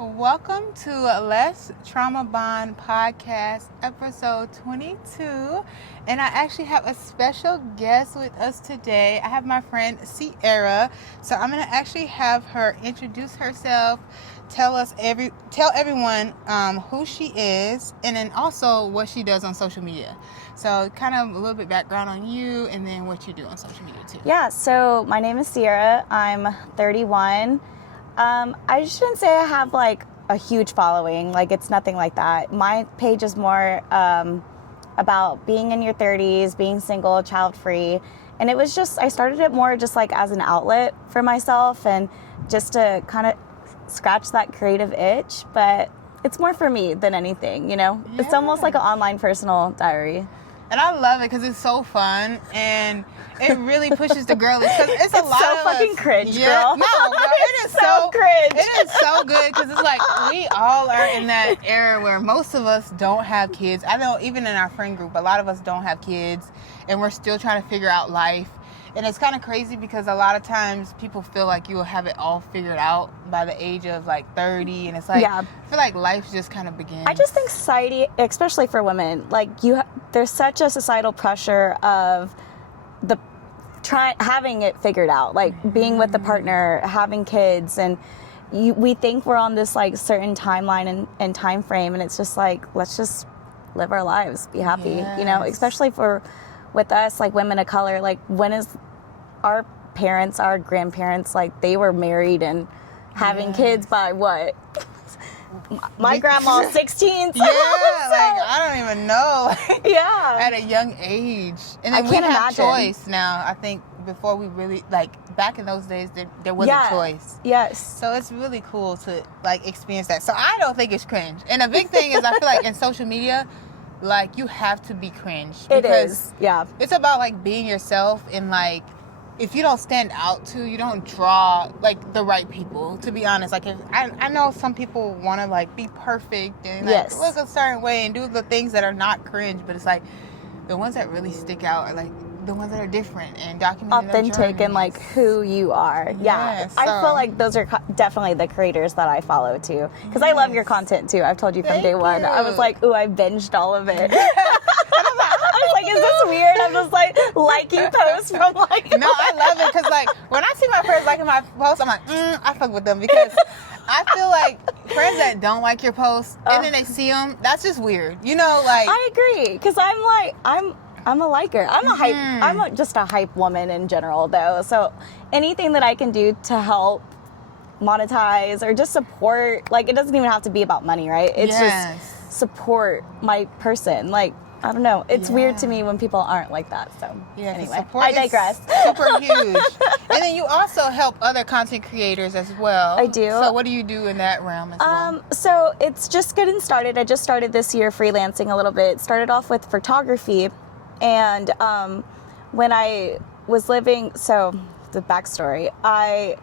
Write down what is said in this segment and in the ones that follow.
Welcome to Less Trauma Bond Podcast, episode 22. And I actually have a special guest with us today. I have my friend Sierra. So I'm going to actually have her introduce herself, tell everyone who she is, and then also what she does on social media. So kind of a little bit background on you and then what you do on social media too. Yeah, so my name is Sierra. I'm 31. I shouldn't say I have like a huge following. Like, it's nothing like that. My page is more about being in your 30s, being single, child-free. And it was just, I started it more just like as an outlet for myself and just to kind of scratch that creative itch. But it's more for me than anything, you know? Yeah. It's almost like an online personal diary. And I love it because it's so fun and it really pushes the girl. It's a lot so of fucking cringe, yeah, girl. No, girl, it is so cringe. It is so good because it's like we all are in that era where most of us don't have kids. I know even in our friend group, a lot of us don't have kids and we're still trying to figure out life. And it's kind of crazy because a lot of times people feel like you will have it all figured out by the age of like 30. And it's like, yeah. I feel like life just kind of begins. I just think society, especially for women, like there's such a societal pressure of having it figured out, like being with the partner, having kids. And we think we're on this like certain timeline and time frame. And it's just like, let's just live our lives, be happy, yes. You know, especially with us, like women of color, like when is our parents, our grandparents, like they were married and having yes. kids by what? My grandma's 16. So, yeah, like I don't even know. Yeah. At a young age. And then we have choice now. I think before we really, like back in those days, there wasn't choice. Yes. So it's really cool to like experience that. So I don't think it's cringe. And a big thing is I feel like in social media, like you have to be cringe. It is, yeah. It's about like being yourself and like if you don't stand out you don't draw like the right people, to be honest. Like if I know some people want to like be perfect and like yes. look a certain way and do the things that are not cringe, but it's like the ones that really stick out are like the ones that are different and documenting authentic and like who you are. Yeah, yes, I feel like those are definitely the creators that I follow too, because yes. I love your content too. I've told you from day one. I was like, ooh, I binged all of it. I was like, is this weird? I'm just like liking posts from like no, I love it because like when I see my friends liking my posts, I'm like, I fuck with them, because I feel like friends that don't like your posts and then they see them, that's just weird, you know? Like I agree, because I'm a liker. I'm a hype. I'm just a hype woman in general, though. So anything that I can do to help monetize or just support, like it doesn't even have to be about money, right? It's yes. just support my person. Like, I don't know. It's weird to me when people aren't like that. So anyway, I digress. Super huge. And then you also help other content creators as well. I do. So what do you do in that realm as well? So it's just getting started. I just started this year freelancing a little bit. Started off with photography. And when I was living, so the backstory, I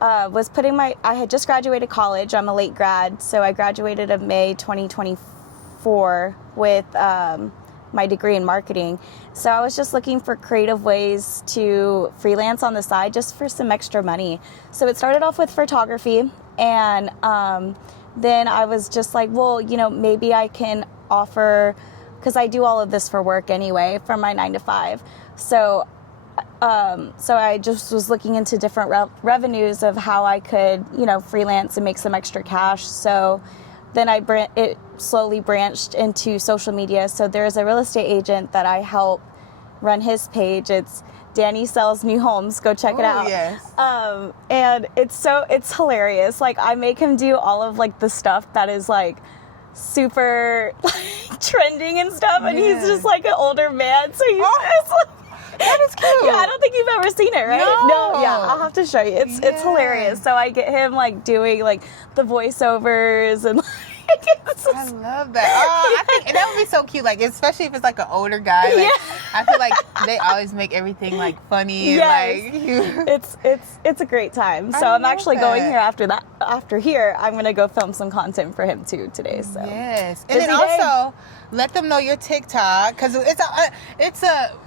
had just graduated college. I'm a late grad, so I graduated in May 2024 with my degree in marketing. So I was just looking for creative ways to freelance on the side just for some extra money. So it started off with photography, and then I was just like, well, you know, maybe I can offer, because I do all of this for work anyway, from my 9 to 5. So I just was looking into different revenues of how I could, you know, freelance and make some extra cash. So then it slowly branched into social media. So there's a real estate agent that I help run his page. It's Danny Sells New Homes. Go check it out. Yes. And it's hilarious. Like I make him do all of like the stuff that is like super like trending and stuff, and he's just like an older man, so he's just like, that is cute. Yeah, I don't think you've ever seen it, right? No, yeah, I'll have to show you. It's hilarious. So I get him like doing like the voiceovers and like I love that. Oh, I think and that would be so cute. Like especially if it's like an older guy. Like, I feel like they always make everything like funny. Yes. And, like it's a great time. So I'm actually going here after that. After here, I'm gonna go film some content for him too today. So yes, and then also let them know your TikTok, because it's a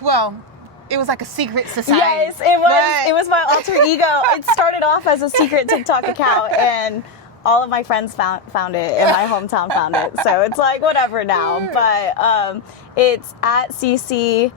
well. It was like a secret society. Yes, it was. It was my alter ego. It started off as a secret TikTok account, and all of my friends found it, and my hometown found it. So it's like whatever now. But it's at CC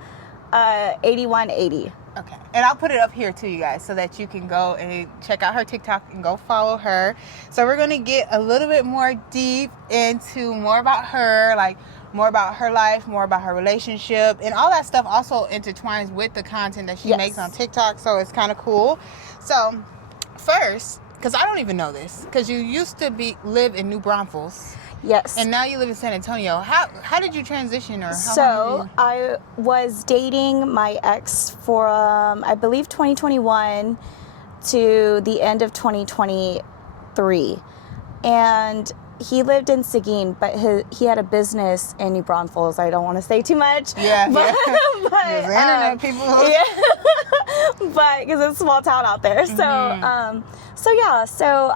8180. Okay. And I'll put it up here too, you guys, so that you can go and check out her TikTok and go follow her. So we're going to get a little bit more deep into more about her, like more about her life, more about her relationship, and all that stuff also intertwines with the content that she makes on TikTok. So it's kind of cool. So first, because I don't even know this, because you used to live in New Braunfels. Yes. And now you live in San Antonio. How did you transition, or how long So I was dating my ex for I believe 2021 to the end of 2023, and he lived in Seguin, but he had a business in New Braunfels. I don't want to say too much. Yeah, but, but internet people. Yeah, but because it's a small town out there. So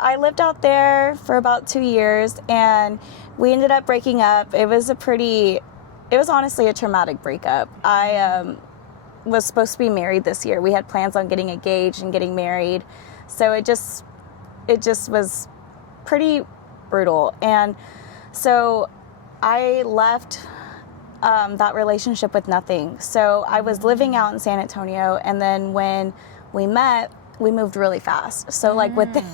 I lived out there for about 2 years, and we ended up breaking up. It was honestly a traumatic breakup. I was supposed to be married this year. We had plans on getting engaged and getting married. So it just was pretty brutal. And so I left that relationship with nothing. So I was living out in San Antonio, and then when we met, we moved really fast. So like within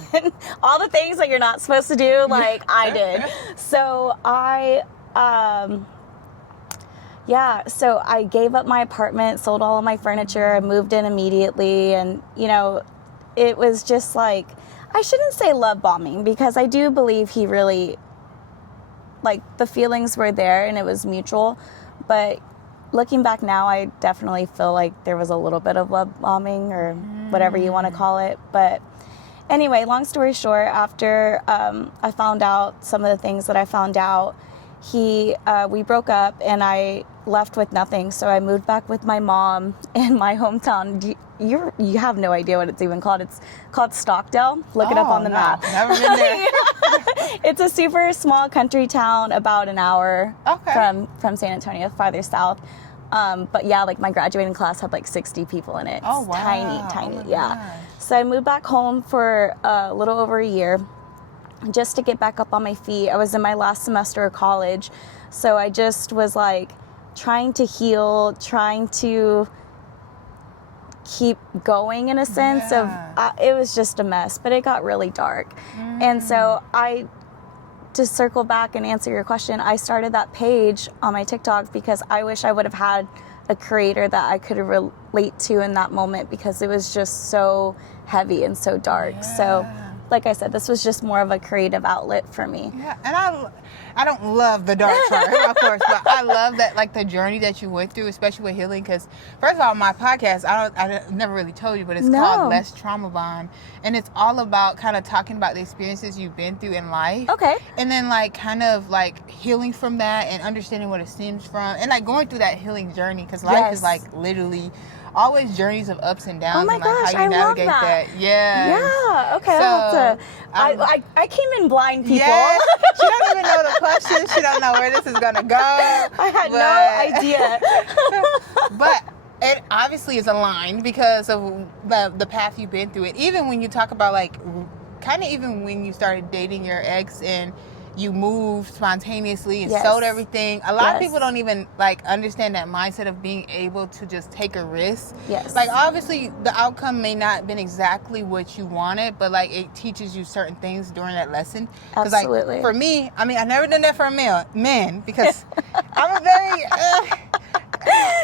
all the things that you're not supposed to do, like I did. So so I gave up my apartment, sold all of my furniture, I moved in immediately, and it was just like, I shouldn't say love bombing, because I do believe he really, like, the feelings were there and it was mutual, but looking back now, I definitely feel like there was a little bit of love bombing, or whatever you want to call it. But anyway, long story short, after I found out some of the things that I found out, we broke up and I left with nothing. So I moved back with my mom in my hometown. You have no idea what it's even called. It's called Stockdale. Look it up on the map. Never been there. It's a super small country town, about an hour from San Antonio, farther south. But yeah, like my graduating class had like 60 people in it. Oh, wow. Tiny, oh yeah. gosh. So I moved back home for a little over a year just to get back up on my feet. I was in my last semester of college. So I just was like trying to heal, trying to keep going in a sense of, it was just a mess, but it got really dark. And so to circle back and answer your question, I started that page on my TikTok because I wish I would have had a creator that I could relate to in that moment, because it was just so heavy and so dark. So like I said, this was just more of a creative outlet for me. Yeah, and I don't love the dark part, of course, but I love that, like, the journey that you went through, especially with healing. Because first of all, my podcast, I never really told you, but it's called Let's Trauma Bond, and it's all about kind of talking about the experiences you've been through in life. Okay. And then like kind of like healing from that and understanding what it stems from, and like going through that healing journey, because life is like literally always journeys of ups and downs. Oh my and like gosh, how you navigate love that. Yeah. Okay. So, I came in blind, people. Yes. She doesn't even know the questions. She don't know where this is gonna go. I had no idea. But it obviously is aligned because of the path you've been through. It even when you talk about like, kind of even when you started dating your ex and you moved spontaneously and sold everything. A lot of people don't even like understand that mindset of being able to just take a risk. Yes. Like obviously the outcome may not have been exactly what you wanted, but like it teaches you certain things during that lesson. Absolutely. Like for me, I mean, I never done that for a man because I'm a very...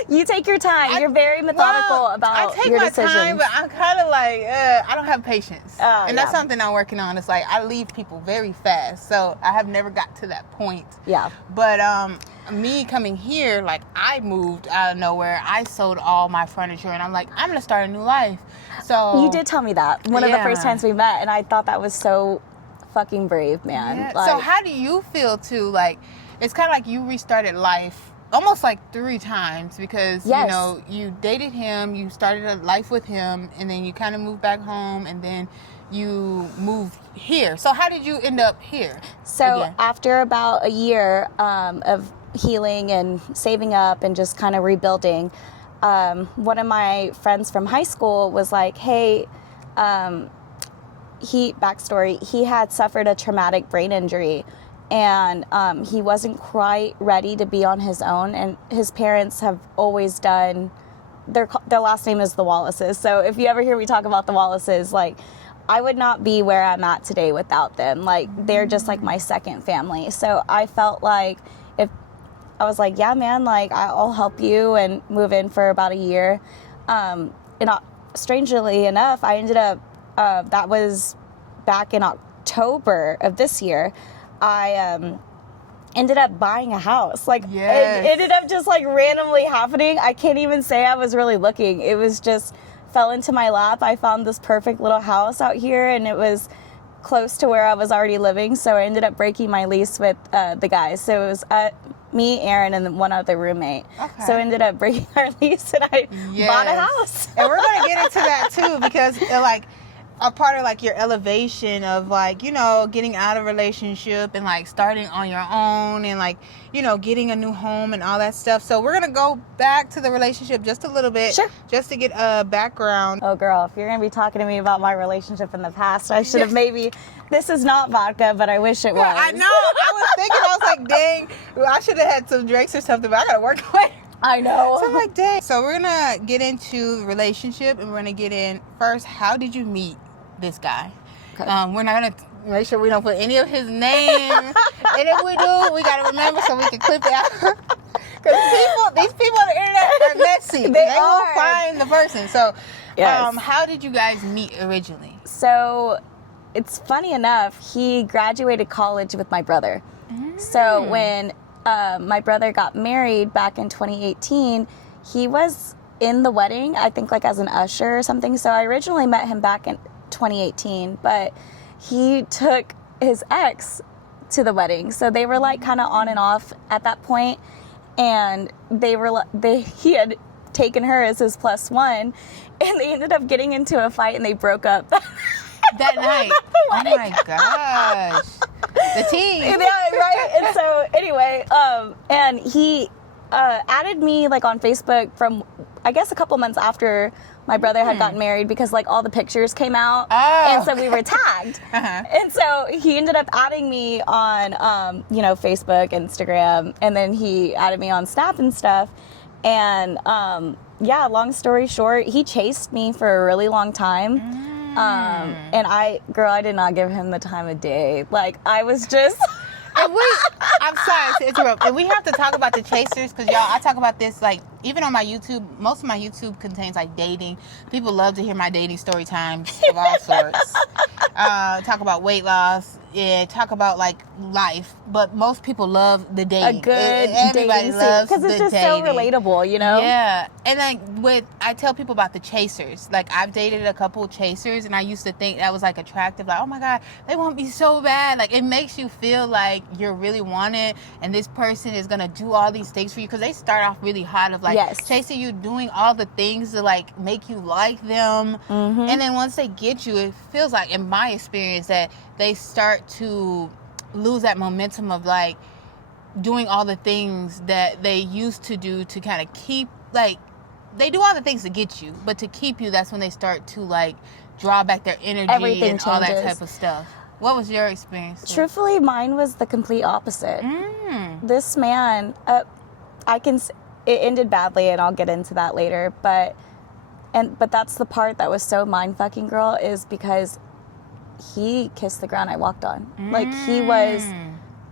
You take your time. You're very methodical about your decisions. I take my time, but I'm kind of like, I don't have patience. And that's something I'm working on. It's like, I leave people very fast. So I have never got to that point. Yeah. But me coming here, like, I moved out of nowhere. I sold all my furniture, and I'm like, I'm going to start a new life. So you did tell me that one of the first times we met, and I thought that was so fucking brave, man. Yeah. Like, so how do you feel, too? Like, it's kind of like you restarted life almost like 3 times because, you know, you dated him, you started a life with him, and then you kind of moved back home, and then you moved here. So how did you end up here? So after about a year of healing and saving up and just kind of rebuilding, one of my friends from high school was like, hey, backstory, he had suffered a traumatic brain injury, and he wasn't quite ready to be on his own, and his parents have always done, their last name is the Wallaces, so if you ever hear me talk about the Wallaces, like, I would not be where I'm at today without them. Like, they're just like my second family. So I felt like if I was like, yeah, man, like, I'll help you, and move in for about a year. And strangely enough, I ended up, that was back in October of this year, I ended up buying a house. Like, Yes. it ended up just like randomly happening. I can't even say I was really looking. It was just fell into my lap. I found this perfect little house out here, and it was close to where I was already living, so I ended up breaking my lease with the guys. So it was me, Aaron, and then one other roommate. Okay. So I ended up breaking our lease, and I bought a house. And we're going to get into that too, because like a part of like your elevation of like, you know, getting out of a relationship and like starting on your own and like, you know, getting a new home and all that stuff. So we're going to go back to the relationship just a little bit. Sure. Just to get a background. Oh, girl, if you're going to be talking to me about my relationship in the past, I should have maybe, this is not vodka, but I wish it was. I know. I was thinking, I was like, dang, I should have had some drinks or something, but I got to work later. I know. So I'm like, dang. So we're going to get into the relationship, and we're going to get in first, how did you meet this guy? Okay. We're not going to make sure we don't put any of his name. And if we do, we got to remember so we can clip it out. Because these people on the internet are messy. They will find the person. So Yes. how did you guys meet originally? So it's funny enough, he graduated college with my brother. So when my brother got married back in 2018, he was in the wedding, I think like as an usher or something. So I originally met him back in 2018, but he took his ex to the wedding. So they were like kind of on and off at that point, and he had taken her as his plus one, and they ended up getting into a fight, and they broke up that night. Oh my gosh. The team. Yeah, right. And so anyway, and he added me like on Facebook from, I guess, a couple months after my brother had gotten married, because like all the pictures came out, and so we were tagged. And so he ended up adding me on Facebook, Instagram, and then he added me on Snap and stuff. And long story short, he chased me for a really long time. And I did not give him the time of day. Like, I was just I'm sorry to interrupt. And we have to talk about the chasers, because y'all, I talk about this like even on my YouTube. Most of my YouTube contains like dating. People love to hear my dating story times of all sorts. Talk about weight loss. Yeah, talk about like life. But most people love the dating. a good Everybody dating loves because it's the just dating. so relatable, you know? Yeah, and like I tell people about the chasers. Like, I've dated a couple of chasers, and I used to think that was like attractive. Like, oh my God, they won't be so bad. Like, it makes you feel like you're really wanted, and this person is gonna do all these things for you, because they start off really hot of like chasing you, doing all the things to like make you like them, and then once they get you, it feels like, in my experience, that they start to lose that momentum of like doing all the things that they used to do to kind of keep, like, they do all the things to get you, but to keep you, that's when they start to like draw back their energy. Everything and all that changes. type of stuff. What was your experience? Truthfully, mine was the complete opposite. This man, it ended badly, and I'll get into that later, but that's the part that was so mind-fucking, girl, is because he kissed the ground I walked on. Like, he was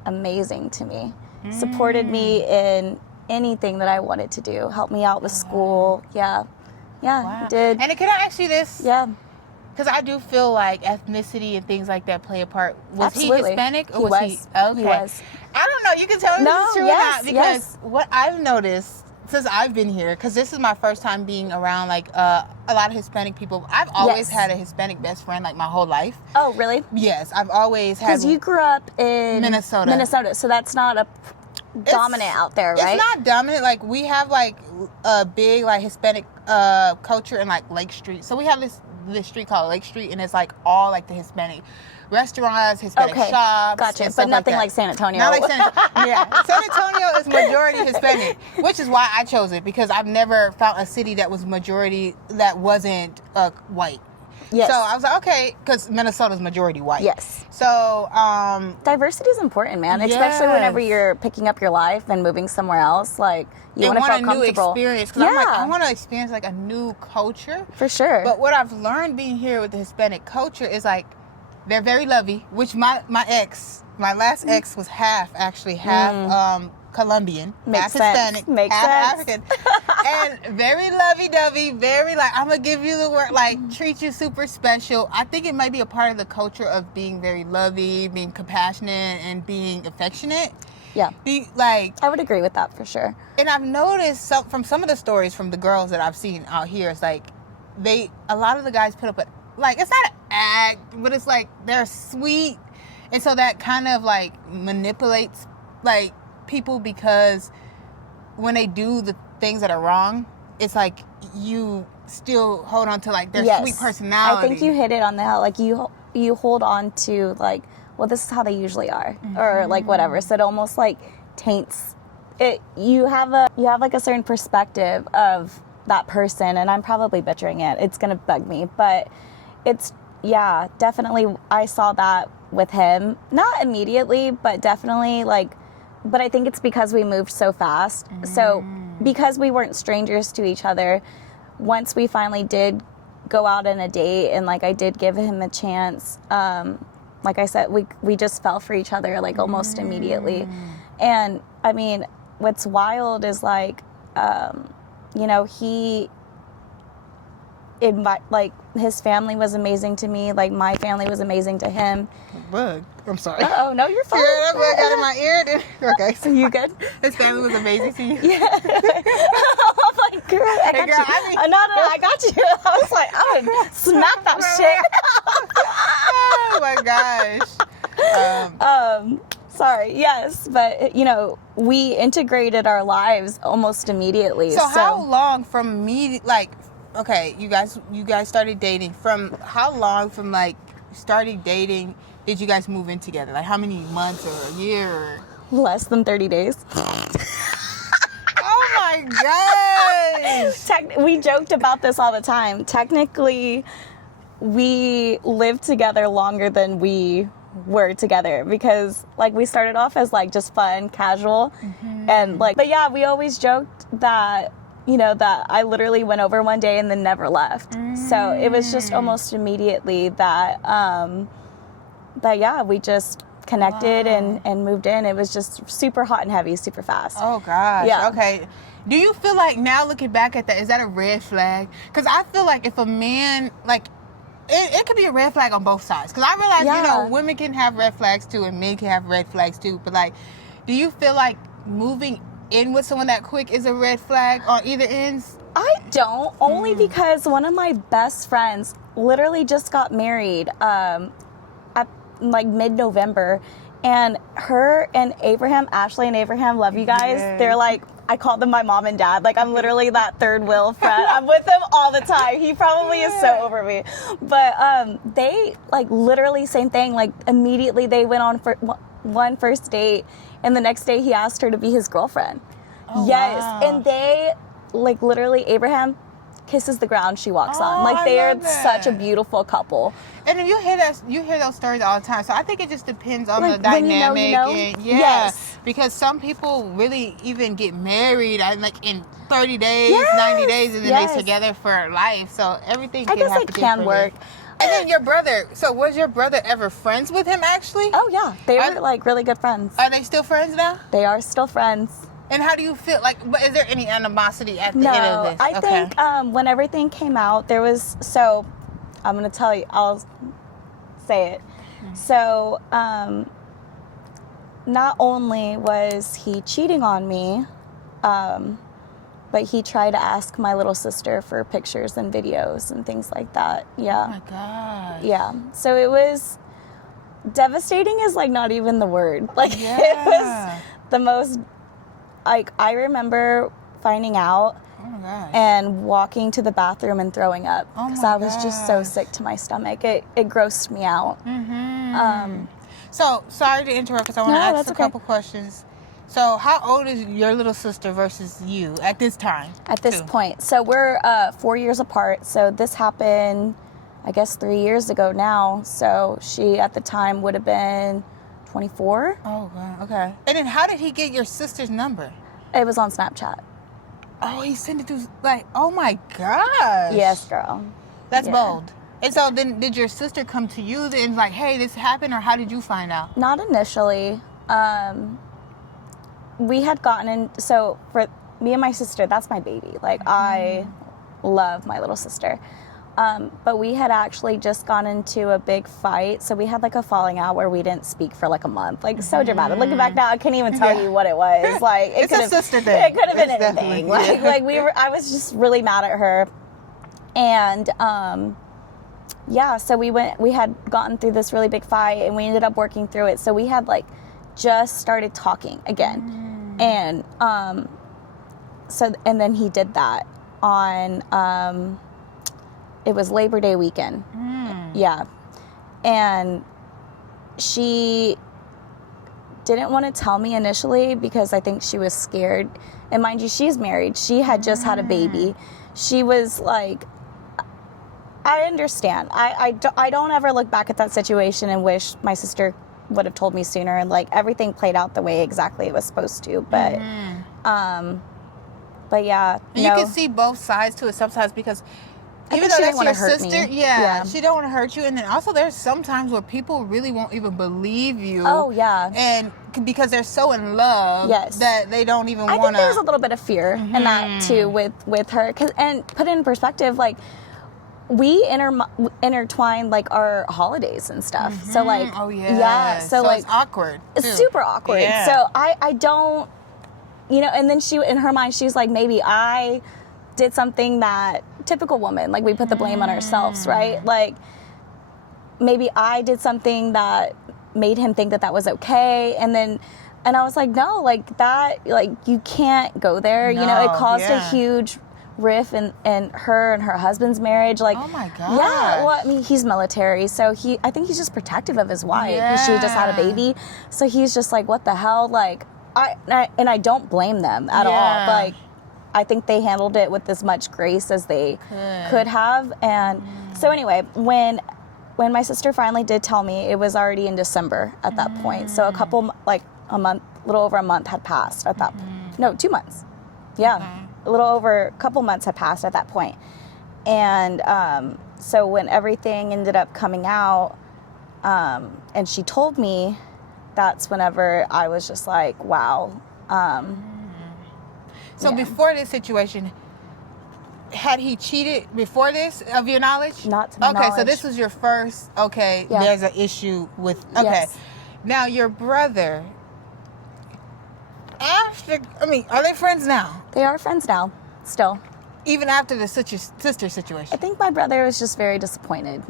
amazing to me. Supported me in anything that I wanted to do. Helped me out with school. Yeah, Wow. did. And can I ask you this? Yeah. Because I do feel like ethnicity and things like that play a part. Was Absolutely. he Hispanic, or He was was. he? Okay. He was. I don't know. You can tell me No, this is true yes, or not, because yes. what I've noticed since I've been here, because this is my first time being around like a lot of Hispanic people. I've always had a Hispanic best friend like my whole life. Oh, really? Yes, I've always had. Because you grew up in Minnesota, so that's not a dominant out there, right? It's not dominant. Like, we have like a big like Hispanic culture in like Lake Street. So we have this street called Lake Street, and it's like all like the Hispanic restaurants, Hispanic shops. Gotcha. But nothing like San Antonio. Not like San Antonio. Yeah. San Antonio is majority Hispanic, which is why I chose it, because I've never found a city that was majority that wasn't white. Yes. So I was like, okay, because Minnesota's majority white. Yes. So, diversity is important, man. Especially whenever you're picking up your life and moving somewhere else. Like, you want to feel comfortable. A new experience. Because I'm like, I want to experience like a new culture. For sure. But what I've learned being here with the Hispanic culture is like, they're very lovey, which my last ex was half Colombian, half Hispanic, half African, and very lovey-dovey, very like, I'm gonna give you the word, like treat you super special. I think it might be a part of the culture of being very lovey, being compassionate, and being affectionate. Yeah, I would agree with that for sure. And I've noticed from some of the stories from the girls that I've seen out here, it's like a lot of the guys put up like, it's not an act, but it's like they're sweet, and so that kind of like manipulates like people, because when they do the things that are wrong, it's like you still hold on to like their sweet personality. I think you hit it on the head. Like you hold on to like, well, this is how they usually are, or like whatever. So it almost like taints it. You have like a certain perspective of that person, and I'm probably butchering it. It's gonna bug me, but it's definitely. I saw that with him, not immediately, but definitely like. But I think it's because we moved so fast. So because we weren't strangers to each other, once we finally did go out on a date, and like I did give him a chance, like I said, we just fell for each other like almost immediately. And I mean, what's wild is like, you know, like his family was amazing to me, like my family was amazing to him. Bug. I'm sorry. Oh no, you're fine. Yeah, that bug got in my ear. Okay, so you good? His family was amazing to you. Yeah. I'm like, girl, I got you. No, I got you. I was like, I would smack that shit. Oh my gosh. Sorry. Yes, but you know, we integrated our lives almost immediately. So how long from me, like, okay, you guys started dating. From how long from like starting dating did you guys move in together? Like how many months or a year? Or? Less than 30 days. Oh my gosh. We joked about this all the time. Technically, we lived together longer than we were together, because like we started off as like just fun, casual, and like, but yeah, we always joked that, you know, that I literally went over one day and then never left. So it was just almost immediately that yeah, we just connected and moved in. It was just super hot and heavy, super fast. Oh gosh. Yeah. Okay. Do you feel like now looking back at that, is that a red flag? Because I feel like if a man, like, it could be a red flag on both sides. Because I realize, you know, women can have red flags too, and men can have red flags too. But like, do you feel like moving in with someone that quick is a red flag on either ends? I don't, only because one of my best friends literally just got married at like mid-November, and her and Abraham, Ashley and Abraham, love you guys. Yes. They're like, I call them my mom and dad. Like, I'm literally that third wheel friend. I'm with them all the time. He probably is so over me. But they, like, literally same thing. Like, immediately they went on for one first date, and the next day he asked her to be his girlfriend. Oh, yes. wow. And they, like, literally, Abraham kisses the ground she walks on. Like, they are such a beautiful couple. And you hear those stories all the time. So I think it just depends on like, the dynamic. You know. And, yes. Because some people really even get married like in 30 days, 90 days, and then they're together for life. So everything can happen. I guess it can work. And then your brother. So was your brother ever friends with him actually? Oh yeah, they were like really good friends. Are they still friends now? They are still friends. And how do you feel? Like, is there any animosity at the end of this? I think when everything came out, there was, so I'm going to tell you, I'll say it. So not only was he cheating on me, but he tried to ask my little sister for pictures and videos and things like that. Yeah. Oh my God. Yeah. So it was devastating is like not even the word. Like it was the most, like I remember finding out and walking to the bathroom and throwing up because I was just so sick to my stomach. It grossed me out. So sorry to interrupt because I want to ask a couple questions. So how old is your little sister versus you at this time? At this point. So we're 4 years apart. So this happened I guess 3 years ago now. So she at the time would have been 24. Oh, wow. Okay. And then how did he get your sister's number? It was on Snapchat. Oh, he sent it through, like, oh my gosh. Yes, girl. That's Yeah. bold. And so then did your sister come to you and like, hey, this happened, or how did you find out? Not initially. We had gotten in, so for me and my sister, that's my baby. Like, I love my little sister. But we had actually just gone into a big fight. So we had like a falling out where we didn't speak for like a month. Like, so dramatic. Looking back now, I can't even tell you what it was. Like, It's a sister thing. It could have been It's anything. definitely- I was just really mad at her. And, so we had gotten through this really big fight and we ended up working through it. So we had like just started talking again. And, and then he did that on, it was Labor Day weekend. Yeah. And she didn't want to tell me initially because I think she was scared. And mind you, she's married. She had just had a baby. She was like, I understand. I don't ever look back at that situation and wish my sister would have told me sooner, and like everything played out the way exactly it was supposed to. But yeah. And you can see both sides to it sometimes because I even think though she that's didn't your wanna hurt me. sister, Yeah. she don't want to hurt you. And then also there's some times where people really won't even believe you. Oh, yeah. And because they're so in love Yes. that they don't even I want think to. there's a little bit of fear in that too with her. And put it in perspective, like we intertwine like our holidays and stuff. So like, Oh yeah. yeah. So like, it's awkward. it's too. super awkward. Yeah. So I don't, and then she, in her mind, she's like, maybe I did something that typical woman, like we put the blame on ourselves, right? Like maybe I did something that made him think that that was okay. And I was like, no, like that, like you can't go there. It No, caused a yeah. huge rift in her and her husband's marriage. Like, Oh my gosh. yeah, well, I mean, he's military, so I think he's just protective of his wife because she just had a Yeah. baby. So he's just like, what the hell? Like, I don't blame them at all. Yeah. Like, I think they handled it with as much grace as they could have. And so anyway, when my sister finally did tell me, it was already in December at that point. So a little over a month had passed at that point. No, 2 months. Yeah. A little over a couple months had passed at that point. And so when everything ended up coming out, and she told me, that's whenever I was just like, wow. So Yeah. before this situation, had he cheated before this, of your knowledge? Not to my Okay, so knowledge. this was your first, Yeah. there's an issue with, okay. Yes. Now, your brother, are they friends now? They are friends now, still. Even after the sister situation? I think my brother was just very disappointed.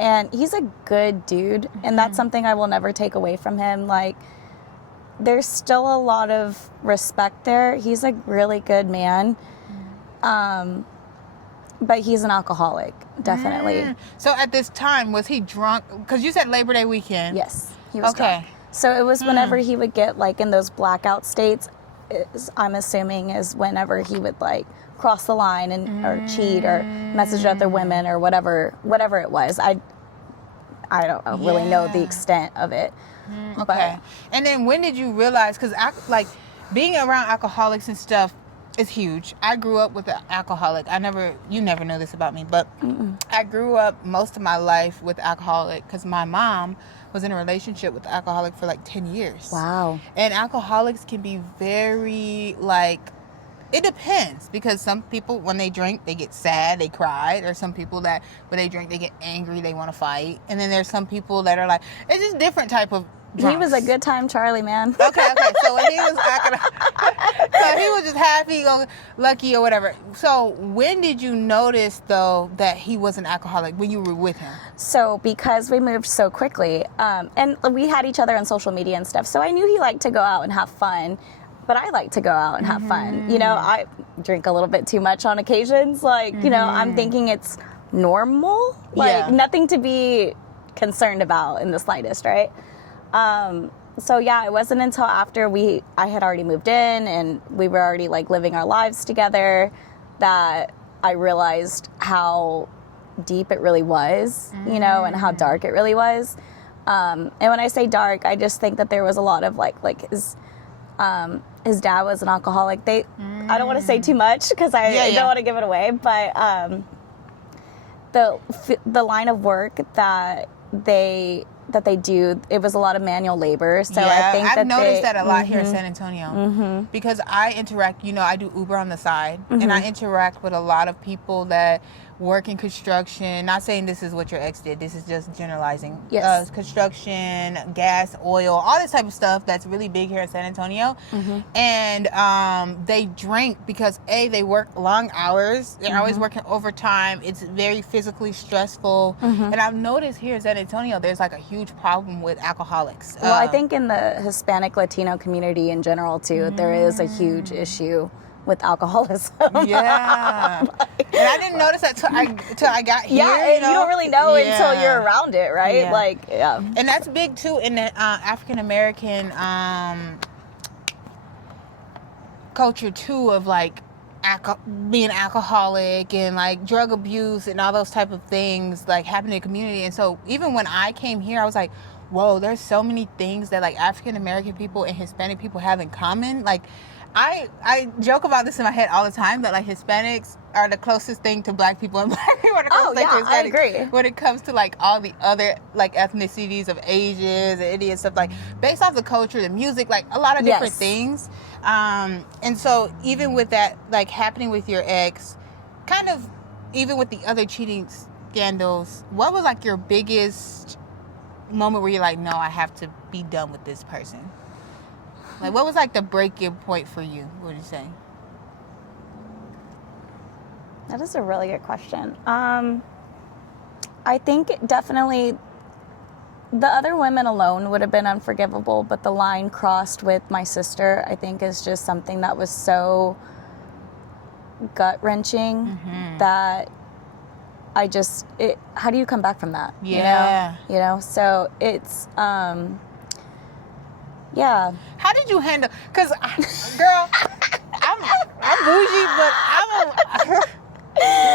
And he's a good dude, and that's something I will never take away from him. Like, there's still a lot of respect there. He's a really good man. But he's an alcoholic, definitely. So at this time, was he drunk? Because you said Labor Day weekend. Yes, he was Okay. drunk. So it was whenever he would get like in those blackout states, I'm assuming is whenever he would like cross the line or cheat or message other women or whatever it was. I don't really know the Yeah. extent of it. Okay. And then when did you realize, because like being around alcoholics and stuff is huge. I grew up with an alcoholic. You never know this about me, but I grew up most of my life with alcoholic because my mom was in a relationship with an alcoholic for like 10 years. Wow. And alcoholics can be very like, it depends, because some people when they drink they get sad, they cry. There's some people that when they drink they get angry, they want to fight. And then there's some people that are like, it's just different type of drunks. He was a good time Charlie, man. Okay. So when he was acting, so he was just happy, lucky or whatever. So when did you notice though that he was an alcoholic when you were with him? So because we moved so quickly, and we had each other on social media and stuff, so I knew he liked to go out and have fun. But I like to go out and have fun. I drink a little bit too much on occasions. Like, I'm thinking it's normal. Like, nothing to be concerned about in the slightest, right? So, yeah, it wasn't until after I had already moved in and we were already, like, living our lives together that I realized how deep it really was, you know, and how dark it really was. And when I say dark, I just think that there was a lot of like his dad was an alcoholic. I don't want to say too much because I don't want to give it away, but the line of work that they do, it was a lot of manual labor. So I think I've noticed that a lot here in San Antonio because I interact, you know, I do Uber on the side and I interact with a lot of people that work in construction. Not saying this is what your ex did. This is just generalizing. Yes. Construction, gas, oil, all this type of stuff that's really big here in San Antonio. And they drink because they work long hours. They're always working overtime. It's very physically stressful. And I've noticed here in San Antonio, there's like a huge problem with alcoholics. Well, I think in the Hispanic Latino community in general too, there is a huge issue with alcoholism. Yeah. And I didn't notice that till I got here. Yeah, and you don't really know until you're around it, right? Yeah. Like, yeah. And that's big too in the African American culture too, of like being alcoholic and like drug abuse and all those type of things like happen in the community. And so even when I came here, I was like, whoa, there's so many things that like African American people and Hispanic people have in common. Like I joke about this in my head all the time, that like Hispanics are the closest thing to black people and black people are the closest thing to Hispanics. I agree. When it comes to like all the other like ethnicities of Asians and Indians, stuff like based off the culture, the music, like a lot of different things. And so even with that like happening with your ex, kind of even with the other cheating scandals, what was like your biggest moment where you're like, no, I have to be done with this person? Like, what was like the breaking point for you? What would you say? That is a really good question. I think definitely the other women alone would have been unforgivable, but the line crossed with my sister, I think, is just something that was so gut-wrenching that how do you come back from that? Yeah. You know? So it's, yeah. How did you handle? Because, girl, I'm bougie, but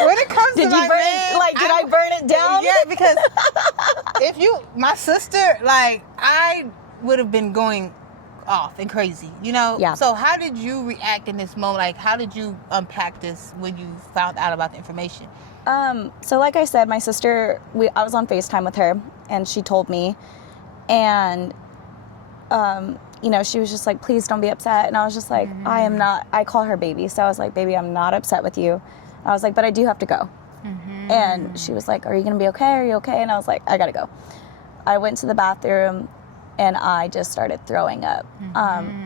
when it comes to my man, did I burn it down? Yeah, because my sister, like, I would have been going off and crazy, you know? Yeah. So how did you react in this moment? Like, how did you unpack this when you found out about the information? So like I said, my sister, I was on FaceTime with her, and she told me, and you know, she was just like, please don't be upset. And I was just like, I call her baby. So I was like, baby, I'm not upset with you. I was like, but I do have to go. And she was like, are you going to be okay? Are you okay? And I was like, I got to go. I went to the bathroom and I just started throwing up.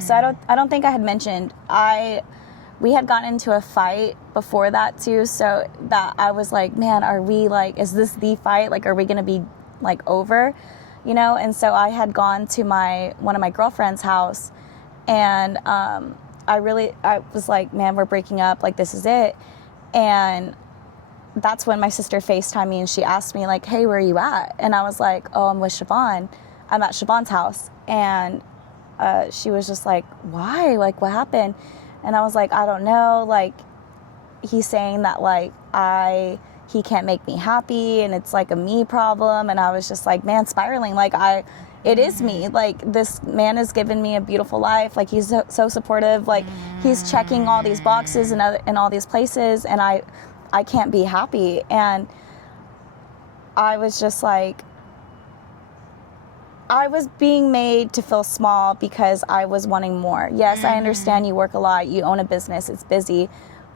So I don't think I had mentioned, we had gotten into a fight before that too. So that I was like, man, are we like, is this the fight? Like, are we going to be like over? You know, and so I had gone to one of my girlfriend's house, and I was like, man, we're breaking up, like, this is it. And that's when my sister FaceTimed me, and she asked me, like, hey, where are you at? And I was like, oh, I'm with Siobhan. I'm at Siobhan's house. And she was just like, why? Like, what happened? And I was like, I don't know. Like, he's saying that, like, he can't make me happy, and it's like a me problem. And I was just like, man, spiraling. Like, it is me. Like, this man has given me a beautiful life. Like, he's so supportive. Like, he's checking all these boxes in all these places, and I can't be happy. And I was just like, I was being made to feel small because I was wanting more. Yes, I understand you work a lot, you own a business, it's busy.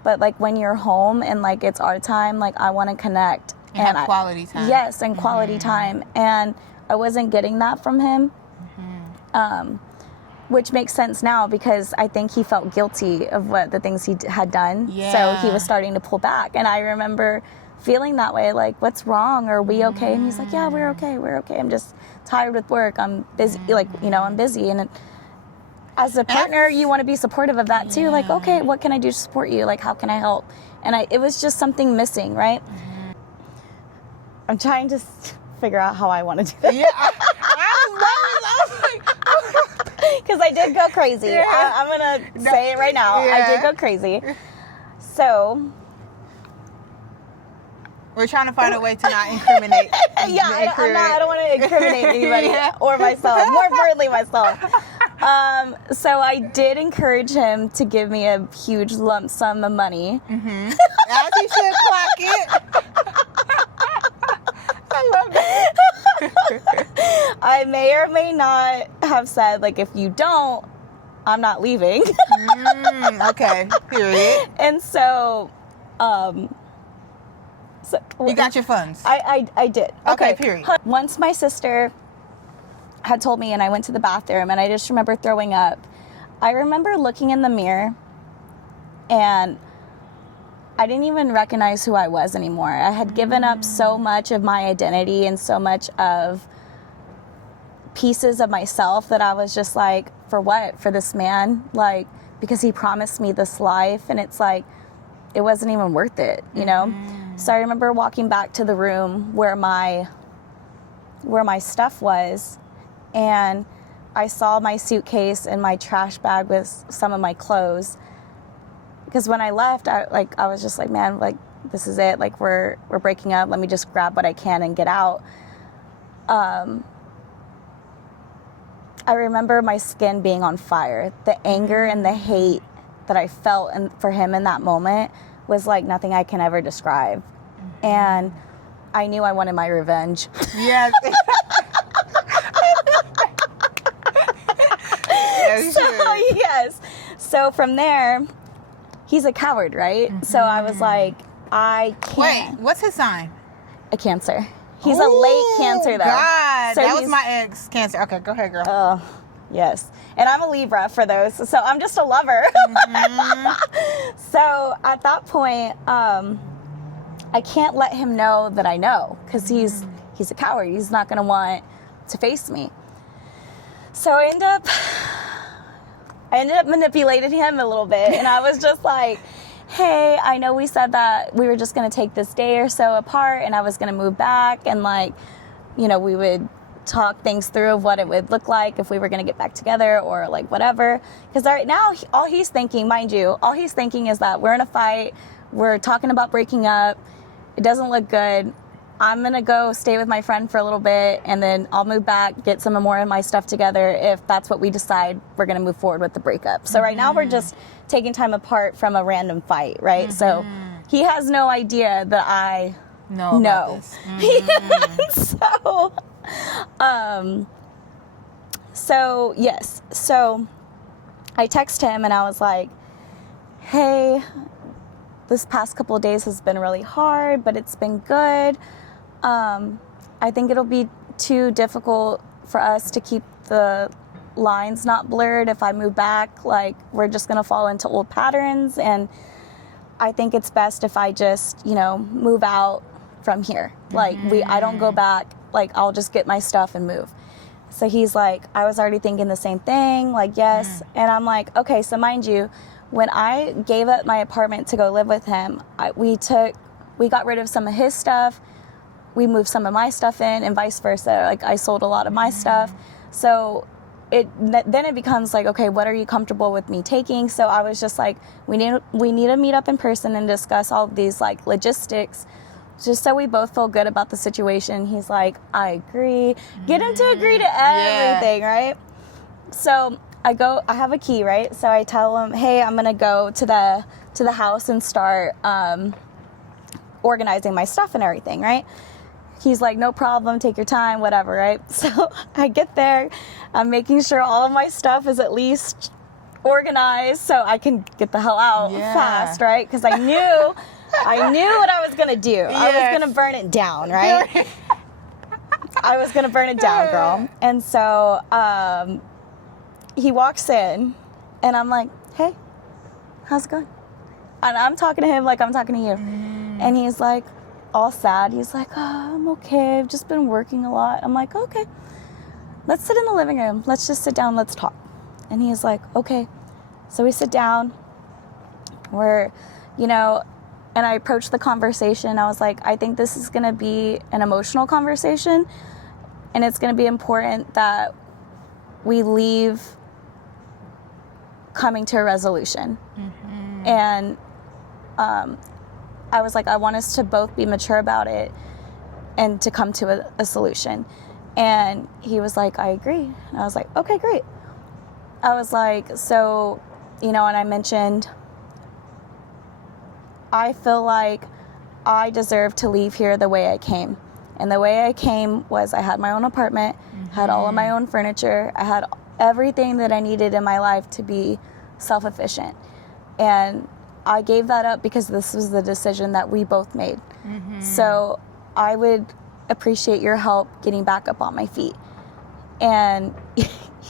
But, like, when you're home and, like, it's our time, like, I want to connect. And have quality time. Yes, and quality time. And I wasn't getting that from him, which makes sense now because I think he felt guilty of the things he had done. Yeah. So he was starting to pull back. And I remember feeling that way, like, what's wrong? Are we okay? And he's like, yeah, we're okay. I'm just tired with work. I'm busy. Like, you know, I'm busy. And as a partner, you want to be supportive of that too. Like, okay, what can I do to support you? Like, how can I help? And it was just something missing, right? I'm trying to figure out how I want to do that. Yeah, I was like, because I did go crazy. Yeah. I'm gonna say it right now. Yeah. I did go crazy. So We're trying to find a way to not incriminate. Yeah, I don't want to incriminate anybody or myself. More importantly, myself. So I did encourage him to give me a huge lump sum of money. Mm-hmm. As he should clock it. I love that. I may or may not have said, like, if you don't, I'm not leaving. Okay, period. And so you got your funds. I did. Okay, period. Once my sister had told me and I went to the bathroom and I just remember throwing up, I remember looking in the mirror and I didn't even recognize who I was anymore. I had given up so much of my identity and so much of pieces of myself that I was just like, for what? For this man? Like, because he promised me this life, and it's like, it wasn't even worth it, you know? So I remember walking back to the room where my stuff was, and I saw my suitcase and my trash bag with some of my clothes. Because when I left, I was just like, man, like, this is it. Like, we're breaking up. Let me just grab what I can and get out. I remember my skin being on fire. The anger and the hate that I felt for him in that moment was like nothing I can ever describe. And I knew I wanted my revenge. Yes. Yes. So from there, he's a coward, right? So I was like, I can't. Wait, what's his sign? A Cancer. He's a late Cancer, though. God, so that was my ex, Cancer. Okay, go ahead, girl. Oh, yes. And I'm a Libra for those, so I'm just a lover. So at that point, I can't let him know that I know, because he's a coward. He's not going to want to face me. So I ended up manipulating him a little bit, and I was just like, hey, I know we said that we were just going to take this day or so apart and I was going to move back, and like, you know, we would talk things through of what it would look like if we were going to get back together or like whatever. Because right now, all he's thinking, mind you, all he's thinking is that we're in a fight, we're talking about breaking up, it doesn't look good. I'm going to go stay with my friend for a little bit, and then I'll move back, get some more of my stuff together if that's what we decide we're going to move forward with the breakup. So right now we're just taking time apart from a random fight, right? So he has no idea that I know. So yes. So I text him and I was like, hey, this past couple of days has been really hard, but it's been good. I think it'll be too difficult for us to keep the lines not blurred if I move back. Like, we're just gonna fall into old patterns, and I think it's best if I just, you know, move out from here. Like, I don't go back. Like, I'll just get my stuff and move. So he's like, I was already thinking the same thing. Like, yes. And I'm like, okay, so mind you, when I gave up my apartment to go live with him, we got rid of some of his stuff. We moved some of my stuff in, and vice versa. Like, I sold a lot of my stuff. So then it becomes like, okay, what are you comfortable with me taking? So I was just like, we need to meet up in person and discuss all of these like logistics, just so we both feel good about the situation. He's like, I agree. Get him to agree to everything, right? So I have a key, right? So I tell him, hey, I'm gonna go to the house and start organizing my stuff and everything, right? He's like, no problem, take your time, whatever, right? So I get there, I'm making sure all of my stuff is at least organized so I can get the hell out fast, right? Because I knew what I was gonna do. Yes. I was gonna burn it down, right? I was gonna burn it down, girl. And so he walks in, and I'm like, hey, how's it going? And I'm talking to him like I'm talking to you. And he's like, all sad. He's like, oh, I'm okay. I've just been working a lot. I'm like, okay, let's sit in the living room. Let's just sit down. Let's talk. And he's like, okay. So we sit down. We're, you know, and I approached the conversation. I was like, I think this is going to be an emotional conversation, and it's going to be important that we leave coming to a resolution. And I was like, I want us to both be mature about it and to come to a solution. And he was like, I agree. And I was like, okay, great. I was like, so, and I mentioned, I feel like I deserve to leave here the way I came. And the way I came was I had my own apartment, had all of my own furniture. I had everything that I needed in my life to be self-efficient. And I gave that up because this was the decision that we both made. So I would appreciate your help getting back up on my feet. And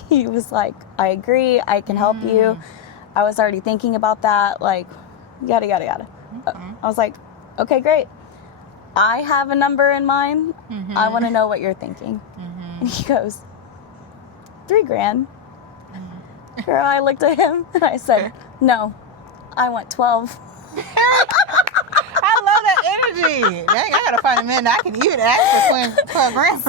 he was like, I agree, I can help you. I was already thinking about that, like, yada, yada, yada. I was like, okay, great. I have a number in mind. I want to know what you're thinking. And he goes, $3,000. Girl, I looked at him and I said, no, I want 12. I love that energy. Dang, I gotta find a man that I can even ask for 12 grand.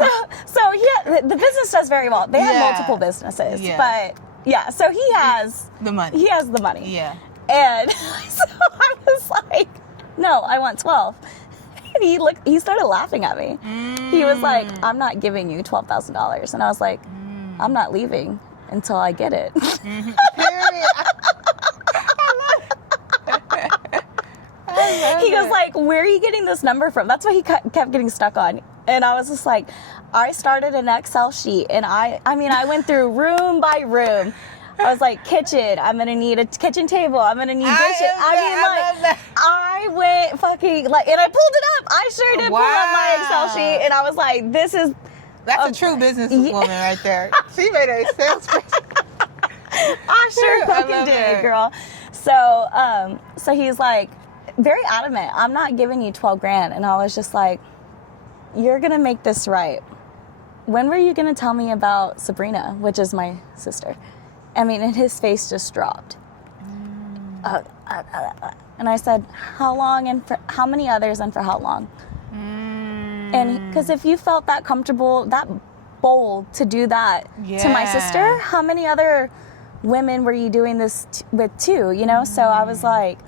So yeah, the business does very well. They have multiple businesses, but yeah. So he has the money. He has the money. Yeah. And so I was like, no, I want 12. And he started laughing at me. He was like, I'm not giving you $12,000. And I was like, I'm not leaving until I get it. Period. He goes like, where are you getting this number from? That's what he kept getting stuck on. And I was just like, I started an Excel sheet, and I went through room by room. I was like, kitchen, I'm going to need a kitchen table. I'm going to need dishes. I went fucking, like, and I pulled it up. I sure did pull up my Excel sheet, and I was like, that's a true businesswoman right there. She made an Excel spreadsheet. I sure fucking did, girl. So he's like, very adamant, I'm not giving you 12 grand. And I was just like, you're going to make this right. When were you going to tell me about Sabrina, which is my sister? I mean, and his face just dropped. And I said, how long and for how many others and for how long? And because if you felt that comfortable, that bold to do that to my sister, how many other women were you doing this with too? So I was like,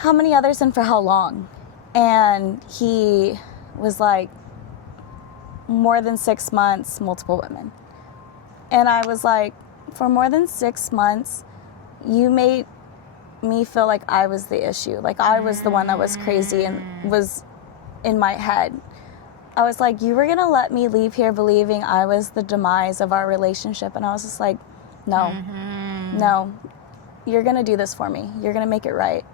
how many others and for how long? And he was like, more than 6 months, multiple women. And I was like, for more than 6 months, you made me feel like I was the issue. Like I was the one that was crazy and was in my head. I was like, you were going to let me leave here believing I was the demise of our relationship. And I was just like, no, you're going to do this for me. You're going to make it right.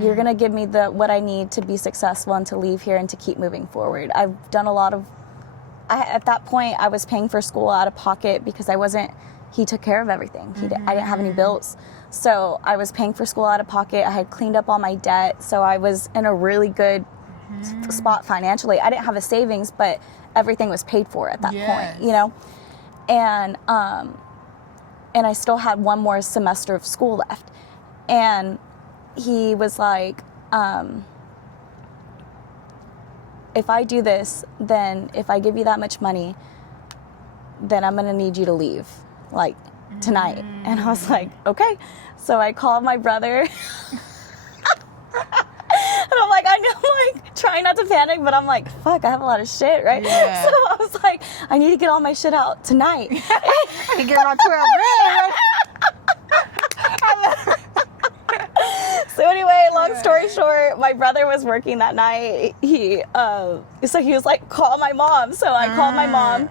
You're going to give me what I need to be successful and to leave here and to keep moving forward. I've done a lot of, at that point, I was paying for school out of pocket because he took care of everything. I didn't have any bills. So I was paying for school out of pocket. I had cleaned up all my debt. So I was in a really good spot financially. I didn't have a savings, but everything was paid for at that point, And I still had one more semester of school left. And he was like, if I do this, then if I give you that much money, then I'm going to need you to leave, like, tonight. And I was like, okay. So I called my brother. And I'm like, I'm like, trying not to panic, but I'm like, fuck, I have a lot of shit, right? Yeah. So I was like, I need to get all my shit out tonight. I can get my 12 grand. So anyway, long story short, my brother was working that night. So he was like, call my mom. So I called my mom,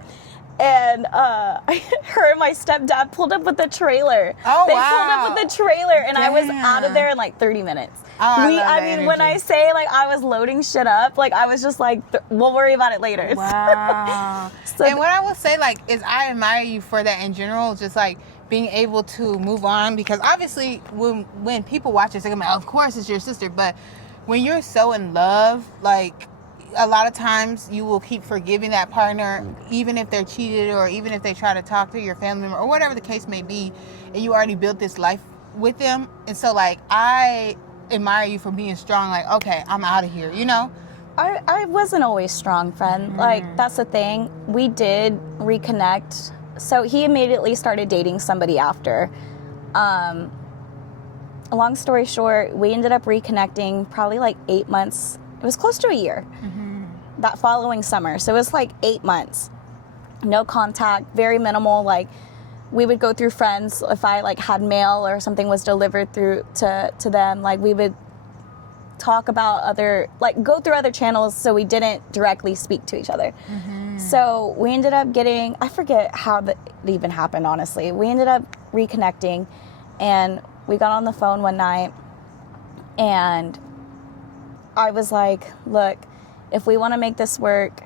and her and my stepdad pulled up with the trailer. Oh, they pulled up with the trailer, and I was out of there in like 30 minutes. When I say like I was loading shit up, like I was just like, we'll worry about it later. Wow. And what I will say, like, is I admire you for that in general, just like being able to move on, because obviously when people watch this, they're gonna be like, of course it's your sister, but when you're so in love, like, a lot of times you will keep forgiving that partner, even if they're cheated or even if they try to talk to your family member or whatever the case may be, and you already built this life with them. And so, like, I admire you for being strong, like, okay, I'm out of here, I wasn't always strong, friend. Like, that's the thing. We did reconnect. So he immediately started dating somebody after. long story short, we ended up reconnecting probably like 8 months. It was close to a year. That following summer. So it was like 8 months. No contact, very minimal. Like, we would go through friends. If I like had mail or something was delivered through to them, like we would talk about other, like go through other channels, so we didn't directly speak to each other. So we ended up getting, I forget how that even happened, honestly. We ended up reconnecting, and we got on the phone one night, and I was like, look, if we want to make this work,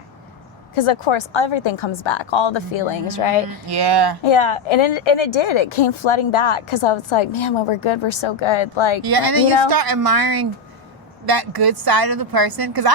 because of course everything comes back, all the feelings, right? Yeah, and it did. It came flooding back, because I was like, man, when we're good, we're so good. Like, yeah, and then you start admiring that good side of the person, because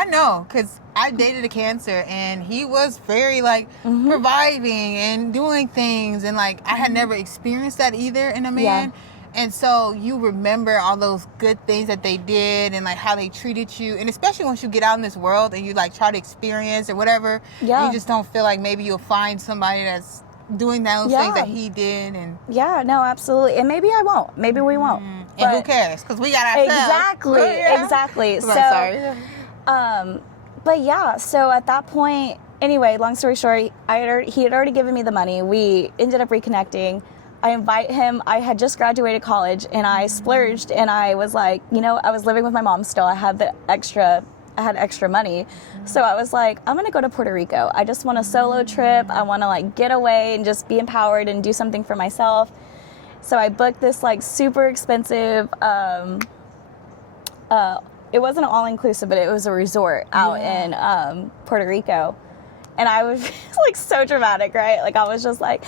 I dated a Cancer, and he was very like providing and doing things, and like I had never experienced that either in a man. And so you remember all those good things that they did, and like how they treated you, and especially once you get out in this world and you like try to experience or whatever, you just don't feel like maybe you'll find somebody that's doing those things that he did. And no, absolutely. And maybe I won't, maybe we won't, and who cares, because we got ourselves. Exactly. So but yeah, so at that point, anyway, long story short, he had already given me the money. We ended up reconnecting. I invite him. I had just graduated college, and I splurged, and I was like, I was living with my mom still. I had extra money. So I was like, I'm going to go to Puerto Rico. I just want a solo trip. I want to like get away and just be empowered and do something for myself. So I booked this like super expensive, it wasn't an all-inclusive, but it was a resort out in Puerto Rico. And I was like so dramatic, right? Like I was just like,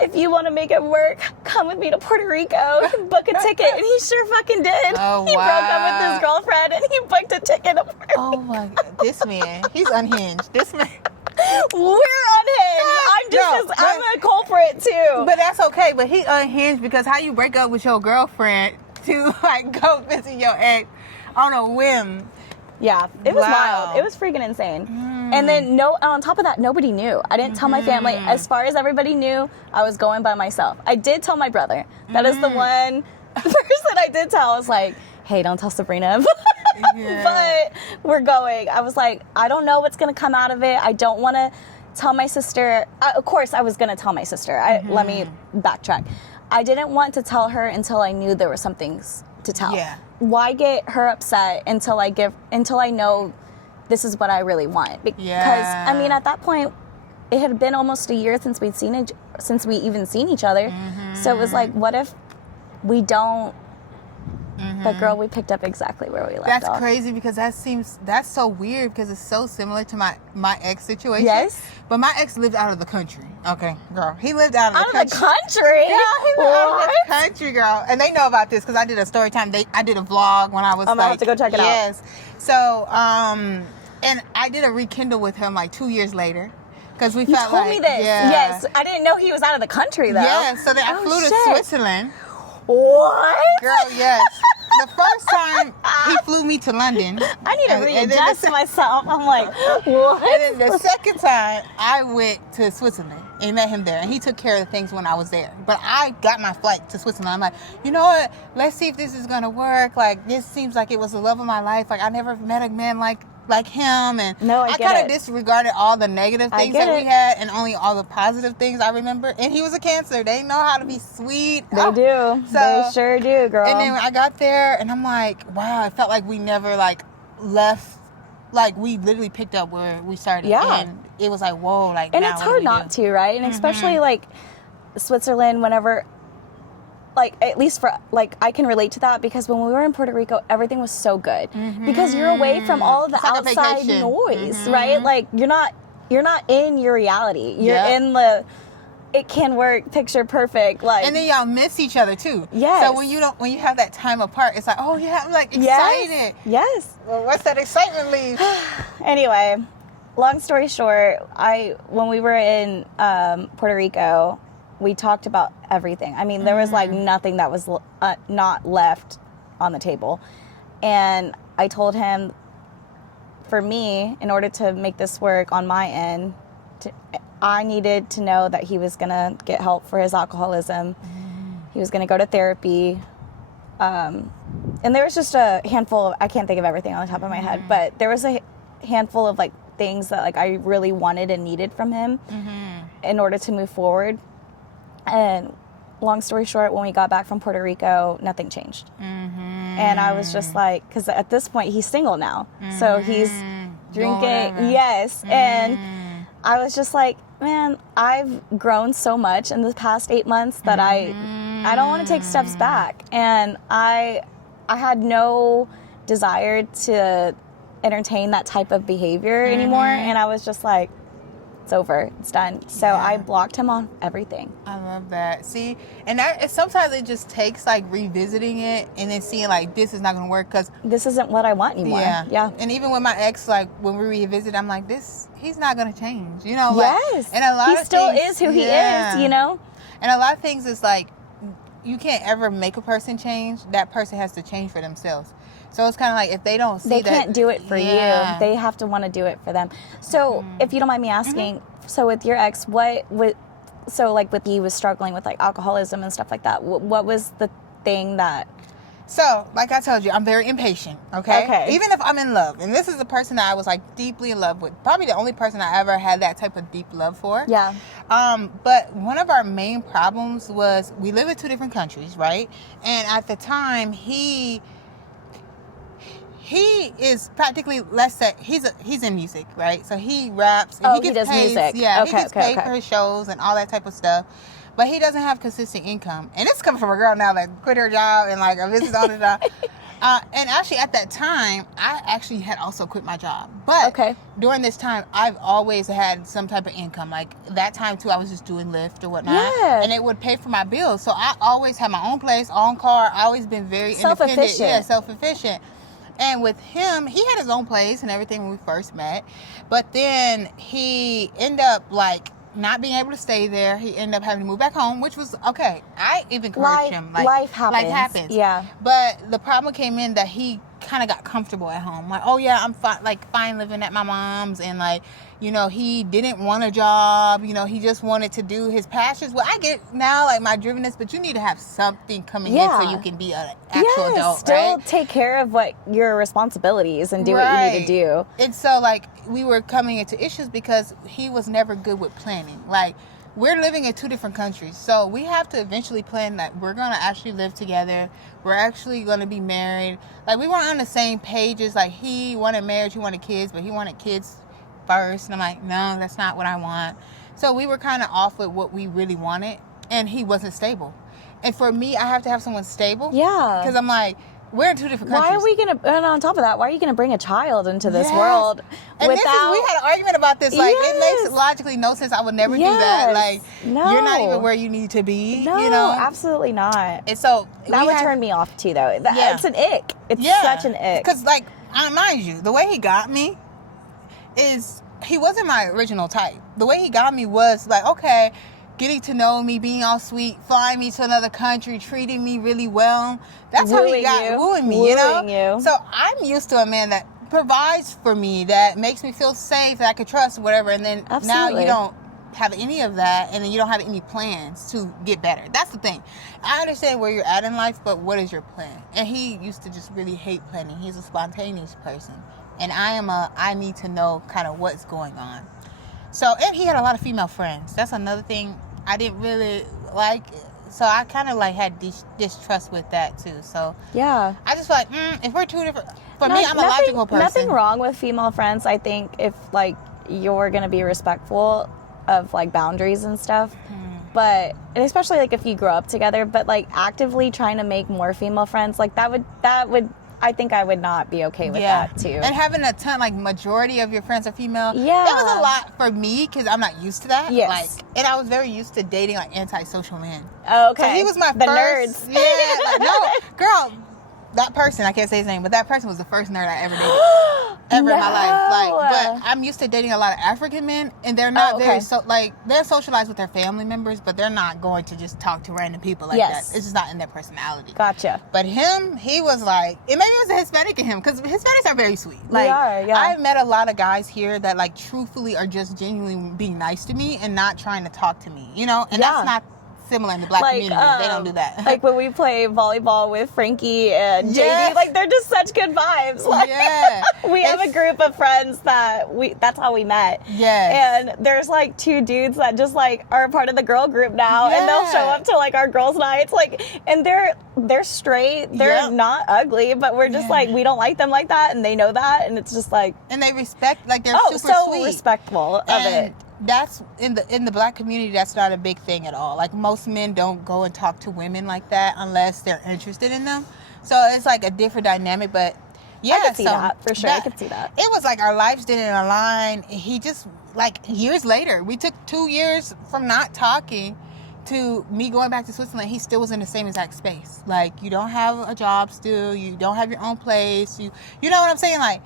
if you want to make it work, come with me to Puerto Rico, book a ticket. And he sure fucking did. Oh, he broke up with his girlfriend, and he booked a ticket to Puerto Rico. Oh my God, this man, he's unhinged. This man. We're unhinged. I'm a culprit too. But that's okay. But he unhinged, because how you break up with your girlfriend to like go visit your ex on a whim? Yeah, it was wild. It was freaking insane. And then on top of that, nobody knew. I didn't tell my family. As far as everybody knew, I was going by myself. I did tell my brother. That is the one person I did tell. I was like, hey, don't tell Sabrina. But we're going. I was like, I don't know what's going to come out of it. I don't want to tell my sister. Of course, I was going to tell my sister. Let me backtrack. I didn't want to tell her until I knew there were some things to tell. Why get her upset until I know this is what I really want? Because I mean, at that point, it had been almost a year since we even seen each other. So it was like, what if we don't? But girl, we picked up exactly where we left off. That's crazy, because that's so weird, because it's so similar to my ex situation. Yes. But my ex lived out of the country. Okay, girl. He lived out of the country. country? Yeah, he lived out of the country, girl. And they know about this, because I did a story time. I did a vlog when I was I'm gonna have to go check it out. Yes. So, and I did a rekindle with him like 2 years later. Because we felt like... You told me this. Yeah. Yes. I didn't know he was out of the country, though. Yeah, so then I flew to Switzerland. What? Girl, yes. The first time he flew me to London. I need to readjust myself. I'm like, what? And then the second time, I went to Switzerland and met him there. And he took care of the things when I was there. But I got my flight to Switzerland. I'm like, you know what? Let's see if this is going to work. Like, this seems like it was the love of my life. Like, I never met a man like him. And I kind of disregarded all the negative things that we had and only all the positive things I remember. And he was a Cancer. They know how to be sweet. They do. So, they sure do, girl. And then I got there and I'm like, wow, it felt like we never like left. Like, we literally picked up where we started. Yeah. And it was like, whoa, like, and it's hard not to, right? And especially like Switzerland, whenever, like, at least for, like, I can relate to that, because when we were in Puerto Rico, everything was so good. Because you're away from all of the outside noise, right? Like, you're not in your reality. You're in the, it can work, picture perfect, like. And then y'all miss each other too. Yes. So when you have that time apart, it's like, oh yeah, I'm like excited. Yes. Well, what's that excitement leave? Anyway, long story short, when we were in Puerto Rico, we talked about everything. I mean, there was like nothing that was not left on the table. And I told him, for me, in order to make this work on my end, I needed to know that he was going to get help for his alcoholism. He was going to go to therapy. And there was just a handful of, I can't think of everything on the top of my head, but there was a handful of like things that like I really wanted and needed from him in order to move forward. And long story short, when we got back from Puerto Rico, nothing changed. And I was just like, because at this point he's single now, so he's drinking. Yes. And I was just like, man, I've grown so much in the past 8 months that I don't want to take steps back. And I had no desire to entertain that type of behavior anymore. And I was just like, it's over, it's done. So I blocked him on everything. I love that. See, and sometimes it just takes like revisiting it and then seeing like this is not going to work because this isn't what I want anymore. Yeah. And even with my ex, like when we revisit, I'm like, he's not going to change, you know? Like, yes. And a lot he of still things, is who he is, you know? And a lot of things is like, you can't ever make a person change. That person has to change for themselves. So it's kind of like if they don't see they that, can't do it for you. They have to want to do it for them. So if you don't mind me asking, so with your ex, so like with he was struggling with like alcoholism and stuff like that. What was the thing that? So, like I told you, I'm very impatient, okay? Even if I'm in love. And this is a person that I was, like, deeply in love with. Probably the only person I ever had that type of deep love for. Yeah. But one of our main problems was we live in 2 different countries, right? And at the time, he is practically he's in music, right? So he raps. And he does paid, music. Yeah, he gets paid for his shows and all that type of stuff. But he doesn't have consistent income. And it's coming from a girl now that quit her job and like a business owner job. And actually at that time, I actually had also quit my job. But during this time, I've always had some type of income. Like that time too, I was just doing Lyft or whatnot. Yeah. And it would pay for my bills. So I always had my own place, own car. I always been very independent. Yeah, self-efficient. And with him, he had his own place and everything when we first met. But then he ended up like not being able to stay there. He ended up having to move back home, which was okay. I even encouraged him. Like, life happens. Yeah. But the problem came in that he kind of got comfortable at home. Like, oh yeah, I'm fine living at my mom's, and like, you know, he didn't want a job. You know, he just wanted to do his passions. Well, I get now like my drivenness, but you need to have something coming in so you can be an actual adult, still right? take care of what your responsibilities and do what you need to do. And so like we were coming into issues because he was never good with planning. Like we're living in 2 different countries, so we have to eventually plan that we're going to actually live together. We're actually going to be married. Like we weren't on the same pages. Like he wanted marriage, he wanted kids, but he wanted kids first. And I'm like, no, that's not what I want. So we were kind of off with what we really wanted, and he wasn't stable. And for me, I have to have someone stable. Yeah. Because I'm like, we're in 2 different countries. Why are we going to, and on top of that, why are you going to bring a child into this world and we had an argument about this. Like, it makes logically no sense. I would never do that. Like, you're not even where you need to be. No, you know? Absolutely not. And so that would turn me off too, though. It's an ick. It's such an ick. Because, like, mind you, the way he got me is he wasn't my original type. The way he got me was like, okay, getting to know me, being all sweet, flying me to another country, treating me really well. That's how he got wooing me, you know? So I'm used to a man that provides for me, that makes me feel safe, that I can trust, whatever. And then now you don't have any of that, and then you don't have any plans to get better. That's the thing. I understand where you're at in life, but what is your plan? And he used to just really hate planning. He's a spontaneous person. And I need to know kind of what's going on. So, and he had a lot of female friends. That's another thing I didn't really like. So I kind of like had distrust with that too. So yeah, I just feel like if we're 2 different. For me, I'm a logical person. Nothing wrong with female friends. I think if like you're gonna be respectful of like boundaries and stuff. But and especially like if you grow up together. But like actively trying to make more female friends, like that would. I think I would not be okay with that too. And having a ton, like majority of your friends are female. Yeah, that was a lot for me because I'm not used to that. Yes. Like, and I was very used to dating like antisocial men. Oh, okay. So he was my first. Nerds. Yeah. Like, no, girl. That person, I can't say his name, but that person was the first nerd I ever dated. In my life. Like, but I'm used to dating a lot of African men, and they're not they're socialized with their family members, but they're not going to just talk to random people like that. It's just not in their personality. Gotcha. But him, he was like, and maybe it was a Hispanic in him, because Hispanics are very sweet. Like, they are, yeah. I've met a lot of guys here that like truthfully are just genuinely being nice to me and not trying to talk to me, you know? And that's not similar in the black community. They don't do that. Like when we play volleyball with Frankie and Yes. JD, like they're just such good vibes. Like, Yeah. we have a group of friends that's how we met. Yes. And there's like two dudes that just like are a part of the girl group now, and they'll show up to like our girls' nights, like, and they're straight, they're not ugly, but we're just like, we don't like them like that, and they know that, and it's just like, and they respect, like they're super so sweet, respectful of it. That's in the black community. That's not a big thing at all. Like most men don't go and talk to women like that unless they're interested in them. So it's like a different dynamic. But yeah, I could see that for sure. I could see that. It was like our lives didn't align. He just, like, years later, we took 2 years from not talking to me going back to Switzerland. He still was in the same exact space. Like, you don't have a job still. You don't have your own place. You know what I'm saying? Like,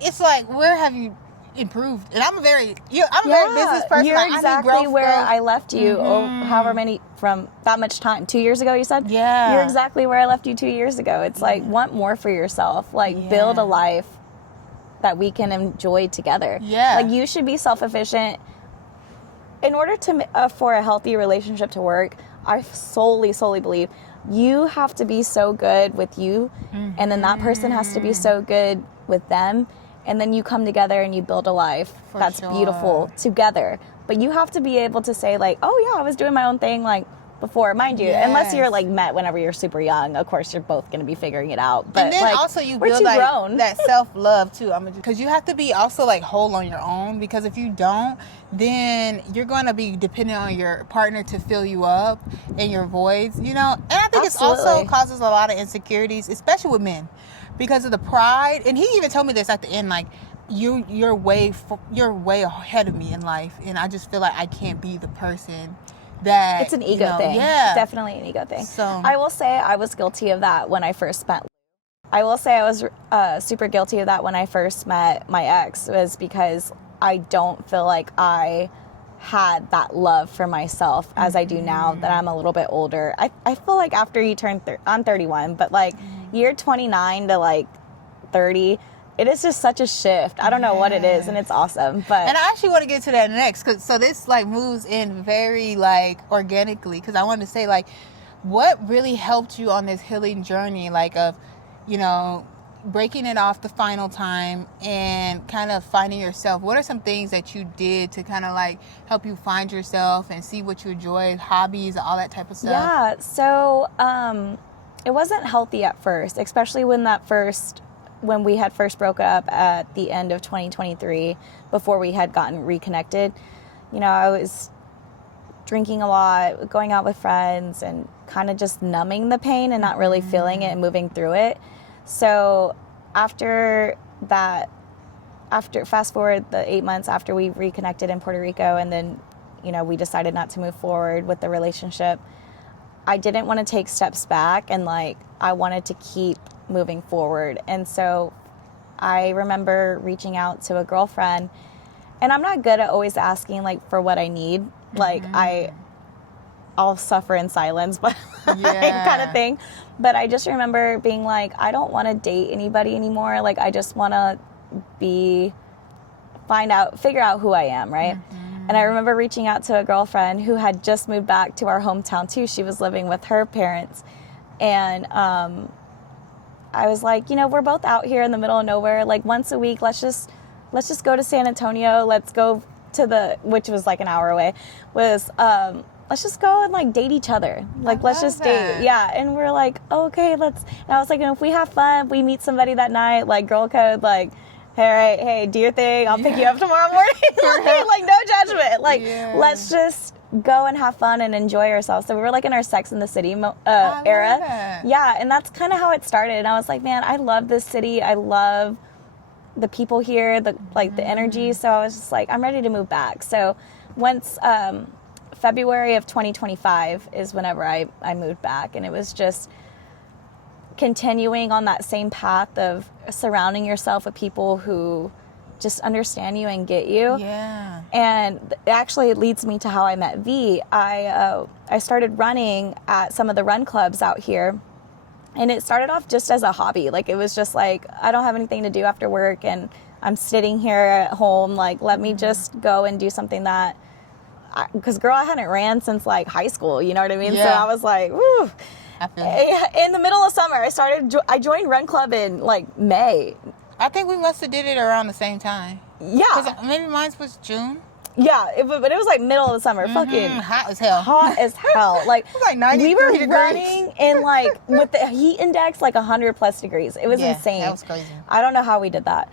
it's like, where have you improved? And I'm a very business person. You're like, exactly I need where growth. I left you. However many from that much time. 2 years ago, you said. Yeah. You're exactly where I left you 2 years ago. It's like, want more for yourself. Like, build a life that we can enjoy together. Yeah. Like, you should be self-efficient. In order to for a healthy relationship to work, I solely believe you have to be so good with you, and then that person has to be so good with them. And then you come together and you build a life that's beautiful together. But you have to be able to say, like, oh, yeah, I was doing my own thing, like, before. Mind you, unless you're, like, met whenever you're super young. Of course, you're both going to be figuring it out. But, and then like, also you we're build, too like, grown. that self-love, too. Because you have to be also, like, whole on your own. Because if you don't, then you're going to be dependent on your partner to fill you up in your voids, you know? And I think it's also causes a lot of insecurities, especially with men. Because of the pride, and he even told me this at the end, like, you're way ahead of me in life, and I just feel like I can't be the person that. It's an ego thing. Yeah, definitely an ego thing. So I will say I was guilty of that when I first met. I will say I was super guilty of that when I first met my ex, was because I don't feel like I had that love for myself as I do now that I'm a little bit older. I feel like after you turn, I'm 31, but like year 29 to like 30, it is just such a shift. I don't know what it is, and it's awesome. But and I actually want to get to that next, so this like moves in very like organically, because I want to say, like, what really helped you on this healing journey, like, of, you know, breaking it off the final time and kind of finding yourself. What are some things that you did to kind of like help you find yourself and see what you enjoy, hobbies, all that type of stuff? Yeah, so it wasn't healthy at first, especially when we had first broke up at the end of 2023, before we had gotten reconnected. You know, I was drinking a lot, going out with friends, and kind of just numbing the pain and not really feeling it and moving through it. So after fast forward the 8 months after we reconnected in Puerto Rico, and then, you know, we decided not to move forward with the relationship, I didn't want to take steps back, and like, I wanted to keep moving forward. And so I remember reaching out to a girlfriend, and I'm not good at always asking like for what I need. Like, I'll suffer in silence, but kind of thing. But I just remember being like, I don't want to date anybody anymore. Like, I just want to figure out who I am, right? And I remember reaching out to a girlfriend who had just moved back to our hometown too. She was living with her parents. And I was like, you know, we're both out here in the middle of nowhere. Like, once a week, let's just go to San Antonio. Let's go to which was like an hour away, let's just go and like date each other. Like, let's just date. Yeah. And we're like, okay, and I was like, and if we have fun, we meet somebody that night, like girl code, like, hey, do your thing. I'll pick you up tomorrow morning. Like, no judgment. Like, let's just go and have fun and enjoy ourselves. So we were like in our Sex in the City era. Yeah. And that's kind of how it started. And I was like, man, I love this city. I love the people here, the energy. So I was just like, I'm ready to move back. So once February of 2025 is whenever I moved back, and it was just continuing on that same path of surrounding yourself with people who just understand you and get you. Yeah. And actually it leads me to how I met V. I started running at some of the run clubs out here. And it started off just as a hobby. Like, it was just like, I don't have anything to do after work, and I'm sitting here at home. Like, let me just go and do something that because girl, I hadn't ran since like high school, you know what I mean? Yeah. So I was like, woo. I feel it. In the middle of summer, I joined Run Club in like May. I think we must have did it around the same time. Yeah. Because maybe mine was June. Yeah, but it was like middle of the summer. Fucking hot as hell. Hot as hell. Like, it was like 93 we were degrees. running in like, with the heat index, like 100 plus degrees. It was insane. That was crazy. I don't know how we did that.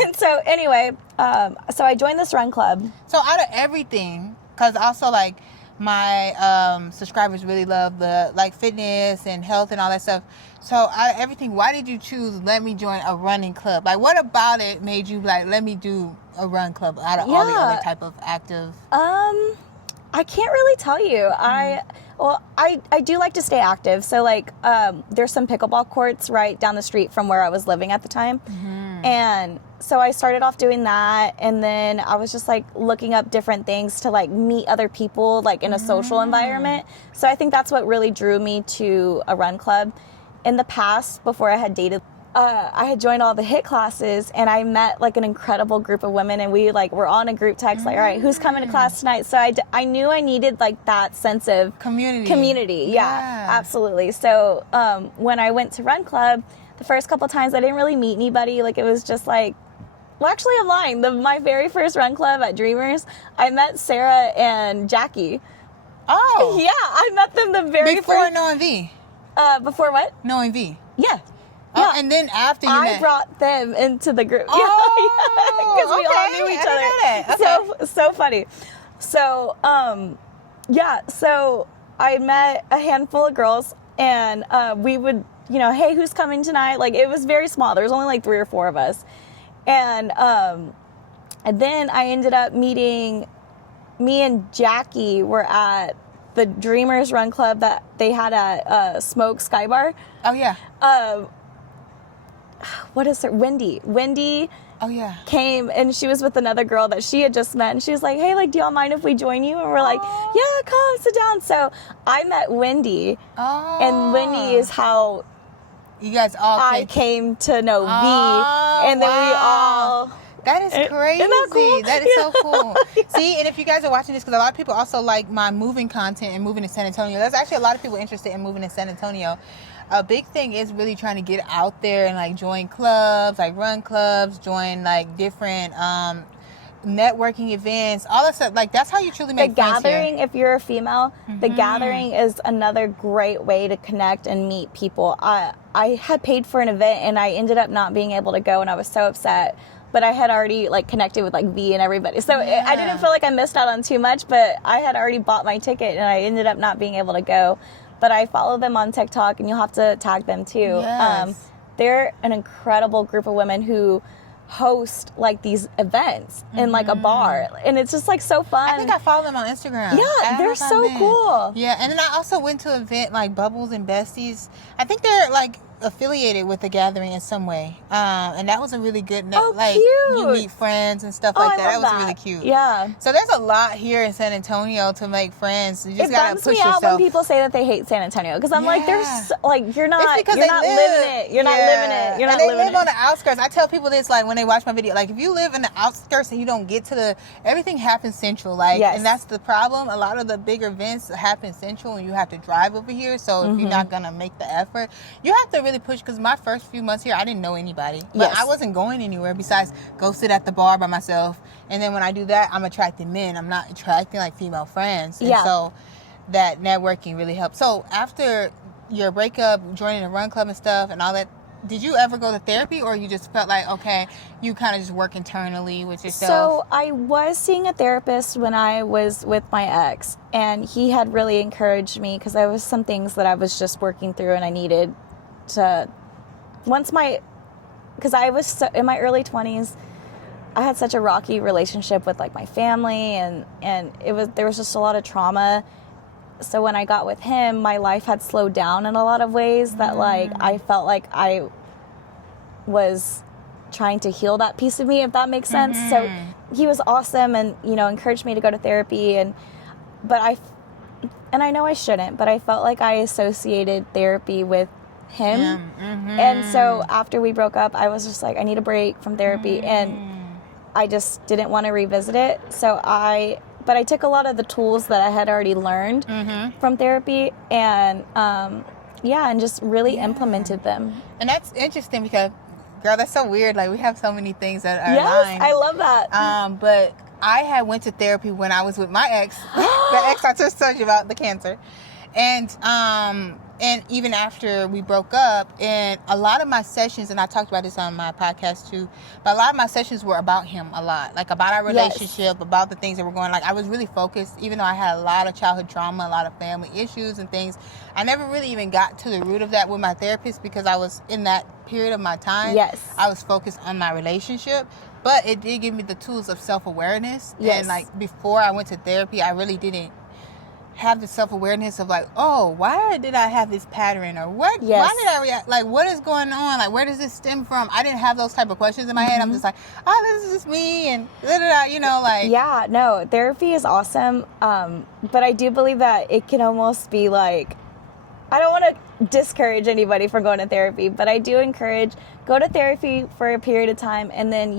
And so anyway, so I joined this run club. So out of everything, because also like my subscribers really love the like fitness and health and all that stuff. So out of everything, why did you choose let me join a running club? Like what about it made you like let me do a run club out of all the other type of active? I can't really tell you. I do like to stay active. So like there's some pickleball courts right down the street from where I was living at the time. And so I started off doing that, and then I was just like looking up different things to like meet other people like in a social environment. So I think that's what really drew me to a run club. In the past, before I had dated, I had joined all the HIIT classes, and I met like an incredible group of women, and we like were on a group text like, all right, who's coming to class tonight? So I knew I needed like that sense of community. Yeah, absolutely. So when I went to run club, the first couple times I didn't really meet anybody. Like it was just like, well, actually I'm lying. My very first run club at Dreamers, I met Sarah and Jackie. Oh. Yeah, I met them the very Before first. knowing V. Before what? Knowing V. Yeah. Oh, and then after you met. I brought them into the group. Oh, because we all knew each other. I didn't know that. So funny. So so I met a handful of girls, and we would, hey, who's coming tonight? Like it was very small. There was only like 3 or 4 of us, and then I ended up meeting. Me and Jackie were at the Dreamers Run Club that they had at Smoke Sky Bar. Oh yeah. What is her? Wendy. Oh yeah. Came, and she was with another girl that she had just met, and she was like, hey, like, do y'all mind if we join you? And we're like, yeah, come sit down. So I met Wendy, and Wendy is how you guys all came to know V, and then we all. That is crazy. Isn't that cool? That is so cool. See, and if you guys are watching this, because a lot of people also like my moving content and moving to San Antonio. There's actually a lot of people interested in moving to San Antonio. A big thing is really trying to get out there and like join clubs, like run clubs, join like different networking events, all that stuff. Like that's how you truly make friends. The gathering, if you're a female, the gathering is another great way to connect and meet people. I had paid for an event, and I ended up not being able to go, and I was so upset. But I had already like connected with like V and everybody. So I didn't feel like I missed out on too much, but I had already bought my ticket, and I ended up not being able to go. But I follow them on TikTok, and you'll have to tag them too. Yes. They're an incredible group of women who host like these events in like a bar, and it's just like so fun. I think I follow them on Instagram. Yeah, they're so cool. Yeah, and then I also went to an event like Bubbles and Besties. I think they're like affiliated with the gathering in some way, and that was a really good like cute. You meet friends and stuff like that. That was really cute. Yeah, so there's a lot here in San Antonio to make friends. You just gotta push yourself. It bums me out when people say that they hate San Antonio, because I'm like, there's like you're not living it. You're not living it. You're not living it. They live on the outskirts. I tell people this like when they watch my video, like if you live in the outskirts and you don't get to everything happens central, like, and that's the problem. A lot of the bigger events happen central, and you have to drive over here. So if you're not gonna make the effort, you have to really push. Because my first few months here, I didn't know anybody. But I wasn't going anywhere besides go sit at the bar by myself. And then when I do that, I'm attracting men. I'm not attracting like female friends. And so that networking really helps. So after your breakup, joining the run club and stuff and all that, did you ever go to therapy, or you just felt like, okay, you kind of just work internally with yourself? So I was seeing a therapist when I was with my ex, and he had really encouraged me, because there was some things that I was just working through, and I needed to, because I was in my early 20s, I had such a rocky relationship with like my family, and there was just a lot of trauma. So when I got with him, my life had slowed down in a lot of ways that like I felt like I was trying to heal that piece of me, if that makes sense. So he was awesome, and encouraged me to go to therapy, but I know I shouldn't, but I felt like I associated therapy with him. And so after we broke up, I was just like, I need a break from therapy, and I just didn't want to revisit it. So I but I took a lot of the tools that I had already learned from therapy and and just really implemented them. And that's interesting because, girl, that's so weird. Like, we have so many things that are Yes, aligned. I love that. But I had went to therapy when I was with my ex, the ex I just told you about, the cancer. And even after we broke up, and a lot of my sessions, and I talked about this on my podcast too, but a lot of my sessions were about him a lot, like about our relationship, about the things that were going. Like, I was really focused, even though I had a lot of childhood trauma, a lot of family issues and things. I never really even got to the root of that with my therapist because I was in that period of my time. Yes. I was focused on my relationship, but it did give me the tools of self-awareness. Yes. And like, before I went to therapy, I really didn't have the self-awareness of like, oh, why did I have this pattern, or what? Yes. Why did I react? Like, what is going on? Like, where does this stem from? I didn't have those type of questions in my head. I'm just like, oh, this is just me, and you know, like. Yeah, no, therapy is awesome, but I do believe that it can almost be like, I don't want to discourage anybody from going to therapy, but I do encourage, go to therapy for a period of time and then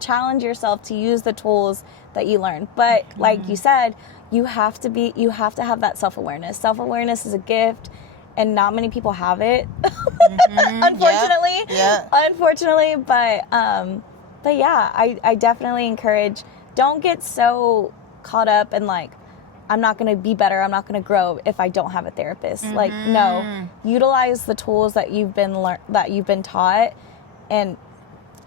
challenge yourself to use the tools that you learn. But like you said, you have to have that self-awareness. Self-awareness is a gift, and not many people have it, unfortunately. Yeah. Unfortunately, but yeah, I definitely encourage, don't get so caught up in like, I'm not going to be better, I'm not going to grow if I don't have a therapist. Like, no, utilize the tools that you've been taught and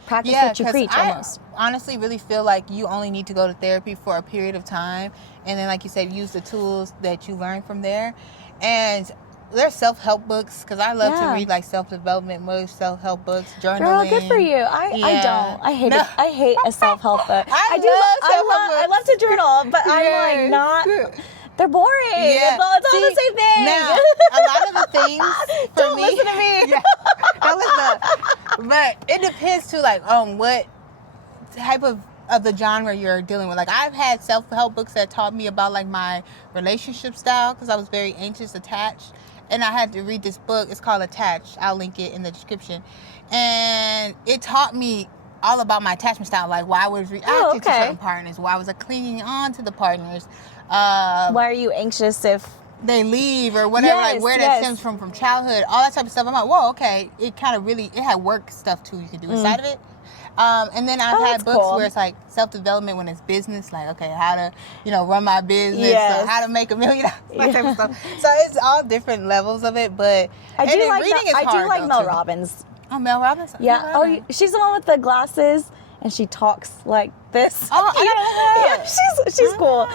practice what you preach. Almost. I honestly really feel like you only need to go to therapy for a period of time, and then, like you said, use the tools that you learn from there. And there's self-help books, because I love to read like self-development books, self-help books, journaling. Girl, good for you. I don't. I hate it. I hate a self-help book. I love to journal, but I'm like not. They're boring. Yeah. It's all the same thing. Now, a lot of the things for Don't me, listen to me. Yeah, don't listen. But it depends too, like, on what type of the genre you're dealing with. Like, I've had self-help books that taught me about like my relationship style, because I was very anxious, attached, and I had to read this book. It's called Attached. I'll link it in the description. And it taught me all about my attachment style, like why I was reacting to certain partners, why I was clinging on to the partners. Why are you anxious if they leave or whatever, like where that stems from childhood, all that type of stuff. I'm like, whoa, okay. It kind of really, it had work stuff too you can do inside of it. And then I've had books where it's like self-development when it's business, like, okay, how to, run my business, or how to make $1 million, that type of stuff. So it's all different levels of it, but I do like Mel too. Robbins. Oh, Mel Robbins? Yeah. She's the one with the glasses, and she talks like this. Oh, I gotta look yeah, she's cool.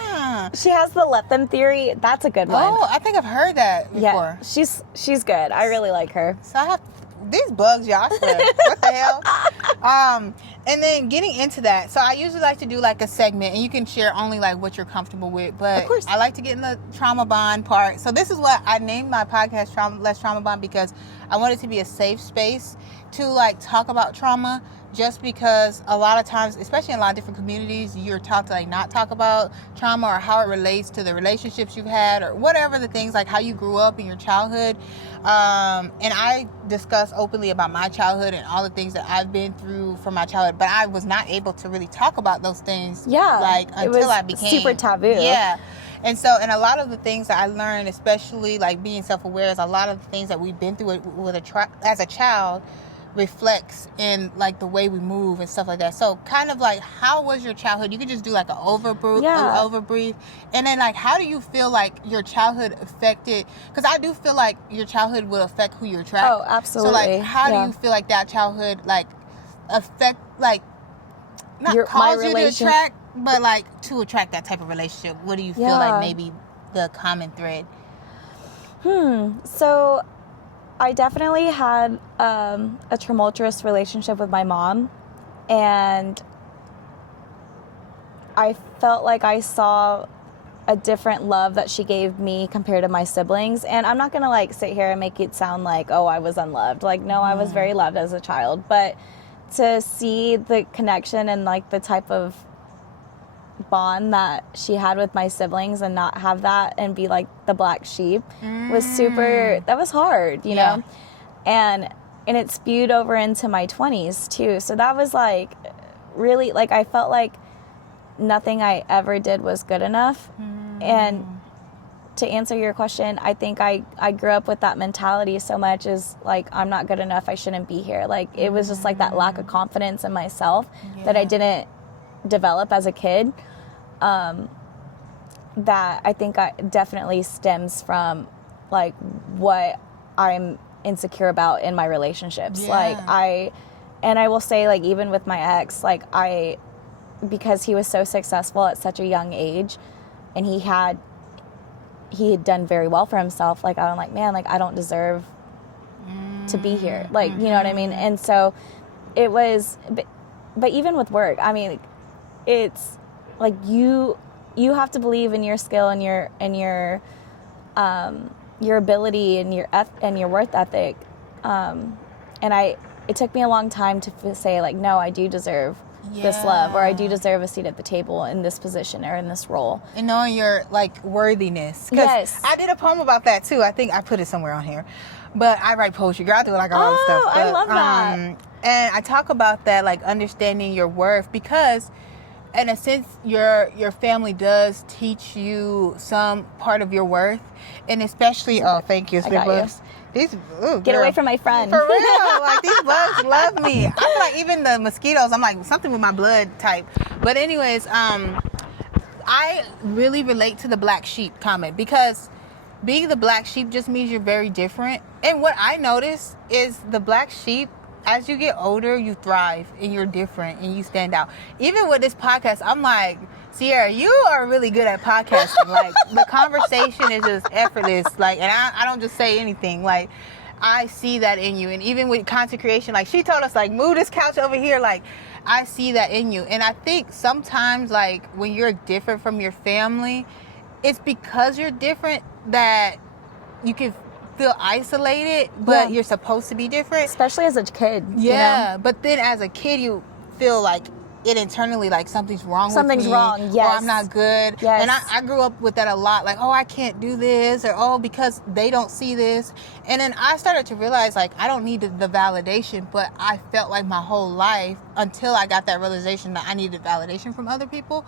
She has the let them theory. That's a good one. Oh, I think I've heard that before. Yeah, she's good. I really like her. So I have these bugs, y'all. I swear. What the hell? And then getting into that. So I usually like to do like a segment, and you can share only like what you're comfortable with. But of course, I like to get in the trauma bond part. So this is what I named my podcast Less Trauma Bond, because I want it to be a safe space to like talk about trauma. Just because a lot of times, especially in a lot of different communities, you're taught to like not talk about trauma or how it relates to the relationships you've had or whatever the things, like how you grew up in your childhood. And I discuss openly about my childhood and all the things that I've been through from my childhood, but I was not able to really talk about those things until I became super taboo. Yeah. And so, and a lot of the things that I learned, especially like being self-aware, is a lot of the things that we've been through as a child reflects in like the way we move and stuff like that. So kind of like, how was your childhood? You could just do like an overbrief, and then like, how do you feel like your childhood affected? Because I do feel like your childhood will affect who you attract. Oh, absolutely. So like, how do you feel like that childhood like affect, like, not cause you to attract, but like to attract that type of relationship? What do you feel like maybe the common thread? So I definitely had a tumultuous relationship with my mom, and I felt like I saw a different love that she gave me compared to my siblings. And I'm not gonna like sit here and make it sound like, oh, I was unloved. Like, no, I was very loved as a child, but to see the connection and like the type of bond that she had with my siblings and not have that and be like the black sheep was that was hard, you know? And it spewed over into my 20s too. So that was like really, like, I felt like nothing I ever did was good enough. And to answer your question, I think I grew up with that mentality so much, is like, I'm not good enough, I shouldn't be here. Like, it was just like that lack of confidence in myself that I didn't develop as a kid, that I think definitely stems from like what I'm insecure about in my relationships. Like, I will say, like, even with my ex, like, because he was so successful at such a young age, and he had done very well for himself, like, I'm like, man, like, I don't deserve to be here. Like, you know what I mean? And so it was, but even with work, I mean, it's like, you have to believe in your skill and your ability and your worth ethic. And it took me a long time to say, like, no, I do deserve this love, or I do deserve a seat at the table in this position or in this role. And knowing your, like, worthiness. Yes. I did a poem about that, too. I think I put it somewhere on here. But I write poetry. Girl, I do, like, a lot of stuff. But, I love that. And I talk about that, like, understanding your worth, because in a sense, your family does teach you some part of your worth. And especially, thank you, bugs. These, get away from my friend. For real, like, these bugs love me. I feel like even the mosquitoes, I'm like, something with my blood type. But anyways, I really relate to the black sheep comment, because being the black sheep just means you're very different. And what I notice is the black sheep, as you get older, you thrive and you're different and you stand out. Even with this podcast, I'm like, Sierra, you are really good at podcasting. Like, the conversation is just effortless. Like, and I don't just say anything. Like, I see that in you. And even with content creation, like, she told us, like, move this couch over here. Like, I see that in you. And I think sometimes, like, when you're different from your family, it's because you're different that you can feel isolated, but you're supposed to be different. Especially as a kid. Yeah. You know? But then as a kid, you feel like it internally, like, something's wrong with me. Something's wrong, yes. Or I'm not good. Yes. And I grew up with that a lot. Like, I can't do this, or, because they don't see this. And then I started to realize, like, I don't need the validation, but I felt like my whole life, until I got that realization that I needed validation from other people,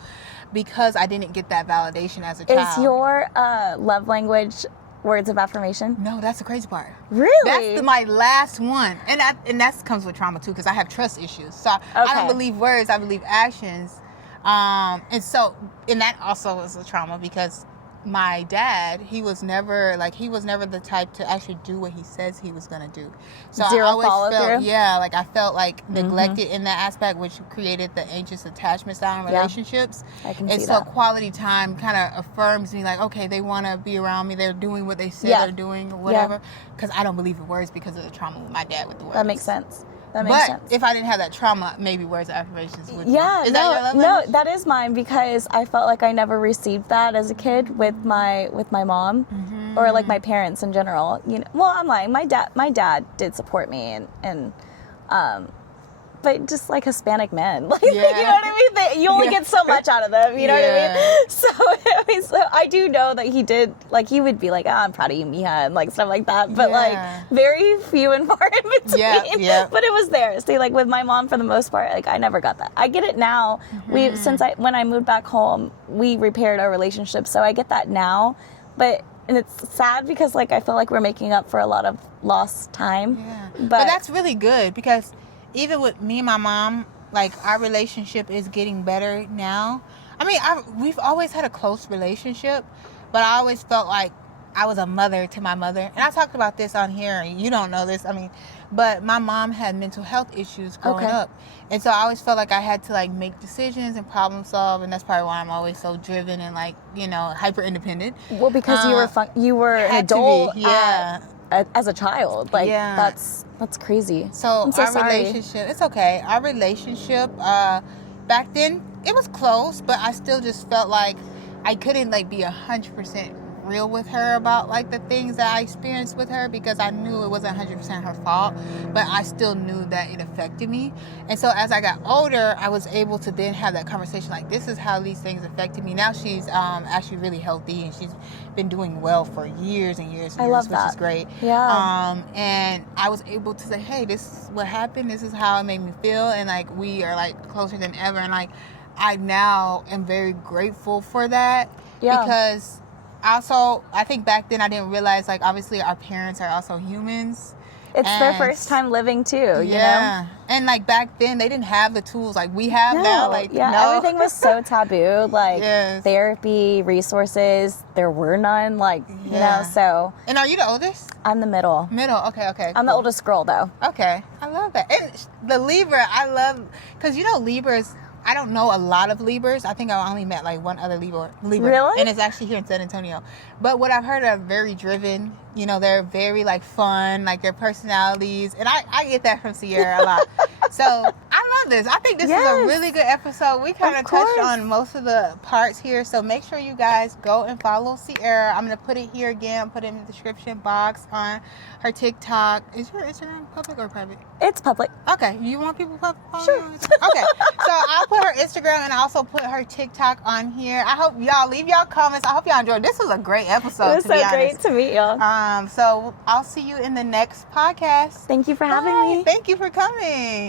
because I didn't get that validation as a child. Is your love language words of affirmation? No, that's the crazy part. Really? That's my last one. And that comes with trauma too, because I have trust issues. So I don't believe words, I believe actions. And that also was a trauma, because my dad, he was never the type to actually do what he says he was going to do. So Zero I always follow felt, through? like, I felt like neglected in that aspect, which created the anxious attachment style in relationships. I can and see so that. quality time kind of affirms me, like, okay, they want to be around me, they're doing what they said they're doing, or whatever, because I don't believe in words because of the trauma with my dad with the words. That makes sense. But if I didn't have that trauma, maybe words of affirmations would. Yeah, Is that your love language? that is mine, because I felt like I never received that as a kid with my mom, or like my parents in general. You know, well, I'm lying. My dad did support me, and but just like Hispanic men, like, you know what I mean? You only get so much out of them, you know what I mean? So I do know that he did, like, he would be like, I'm proud of you, mija, and like stuff like that, but like very few and far in between. But it was there. See, like, with my mom, for the most part, like, I never got that. I get it now. When I moved back home, we repaired our relationship, so I get that now. And it's sad, because, like, I feel like we're making up for a lot of lost time. But that's really good, because even with me and my mom, like, our relationship is getting better now. I mean, we've always had a close relationship, but I always felt like I was a mother to my mother. And I talked about this on here, and you don't know this, I mean, but my mom had mental health issues growing up. And so I always felt like I had to, like, make decisions and problem solve, and that's probably why I'm always so driven and, like, you know, hyper independent. Well, because you were an adult. As a child, like, that's crazy. So our relationship, it's okay. Our relationship, back then, it was close, but I still just felt like I couldn't, like, be 100% real with her about, like, the things that I experienced with her, because I knew it wasn't 100% her fault, but I still knew that it affected me. And so as I got older, I was able to then have that conversation, like, this is how these things affected me. Now she's actually really healthy, and she's been doing well for years and years and years, which is great. And I was able to say, hey, this is what happened, this is how it made me feel, and, like, we are, like, closer than ever. And, like, I now am very grateful for that. Yeah. Because also, I think back then I didn't realize, like, obviously our parents are also humans. It's their first time living too, you know? And like back then they didn't have the tools like we have now. Like, everything was so taboo. Like Yes. therapy, resources, there were none. Like, you know, so. And are you the oldest? I'm the middle. Okay. I'm the oldest girl though. Okay. I love that. And the Libra, I love, because you know Libras, I don't know a lot of Libras. I think I only met like one other Libra. Really? And it's actually here in San Antonio. But what I've heard are very driven. You know, they're very like fun, like their personalities. And I get that from Sierra a lot. So I love this. I think this is a really good episode. We kind of touched on most of the parts here. So make sure you guys go and follow Sierra. I'm going to put it here again. Put it in the description box on her TikTok. Is your Instagram public or private? It's public. Okay. You want people to follow? Sure. Okay. So I'll put her Instagram and I also put her TikTok on here. I hope y'all leave y'all comments. I hope y'all enjoyed. This was a great episode. It was so great to meet y'all. So I'll see you in the next podcast. Thank you for having me. Thank you for coming.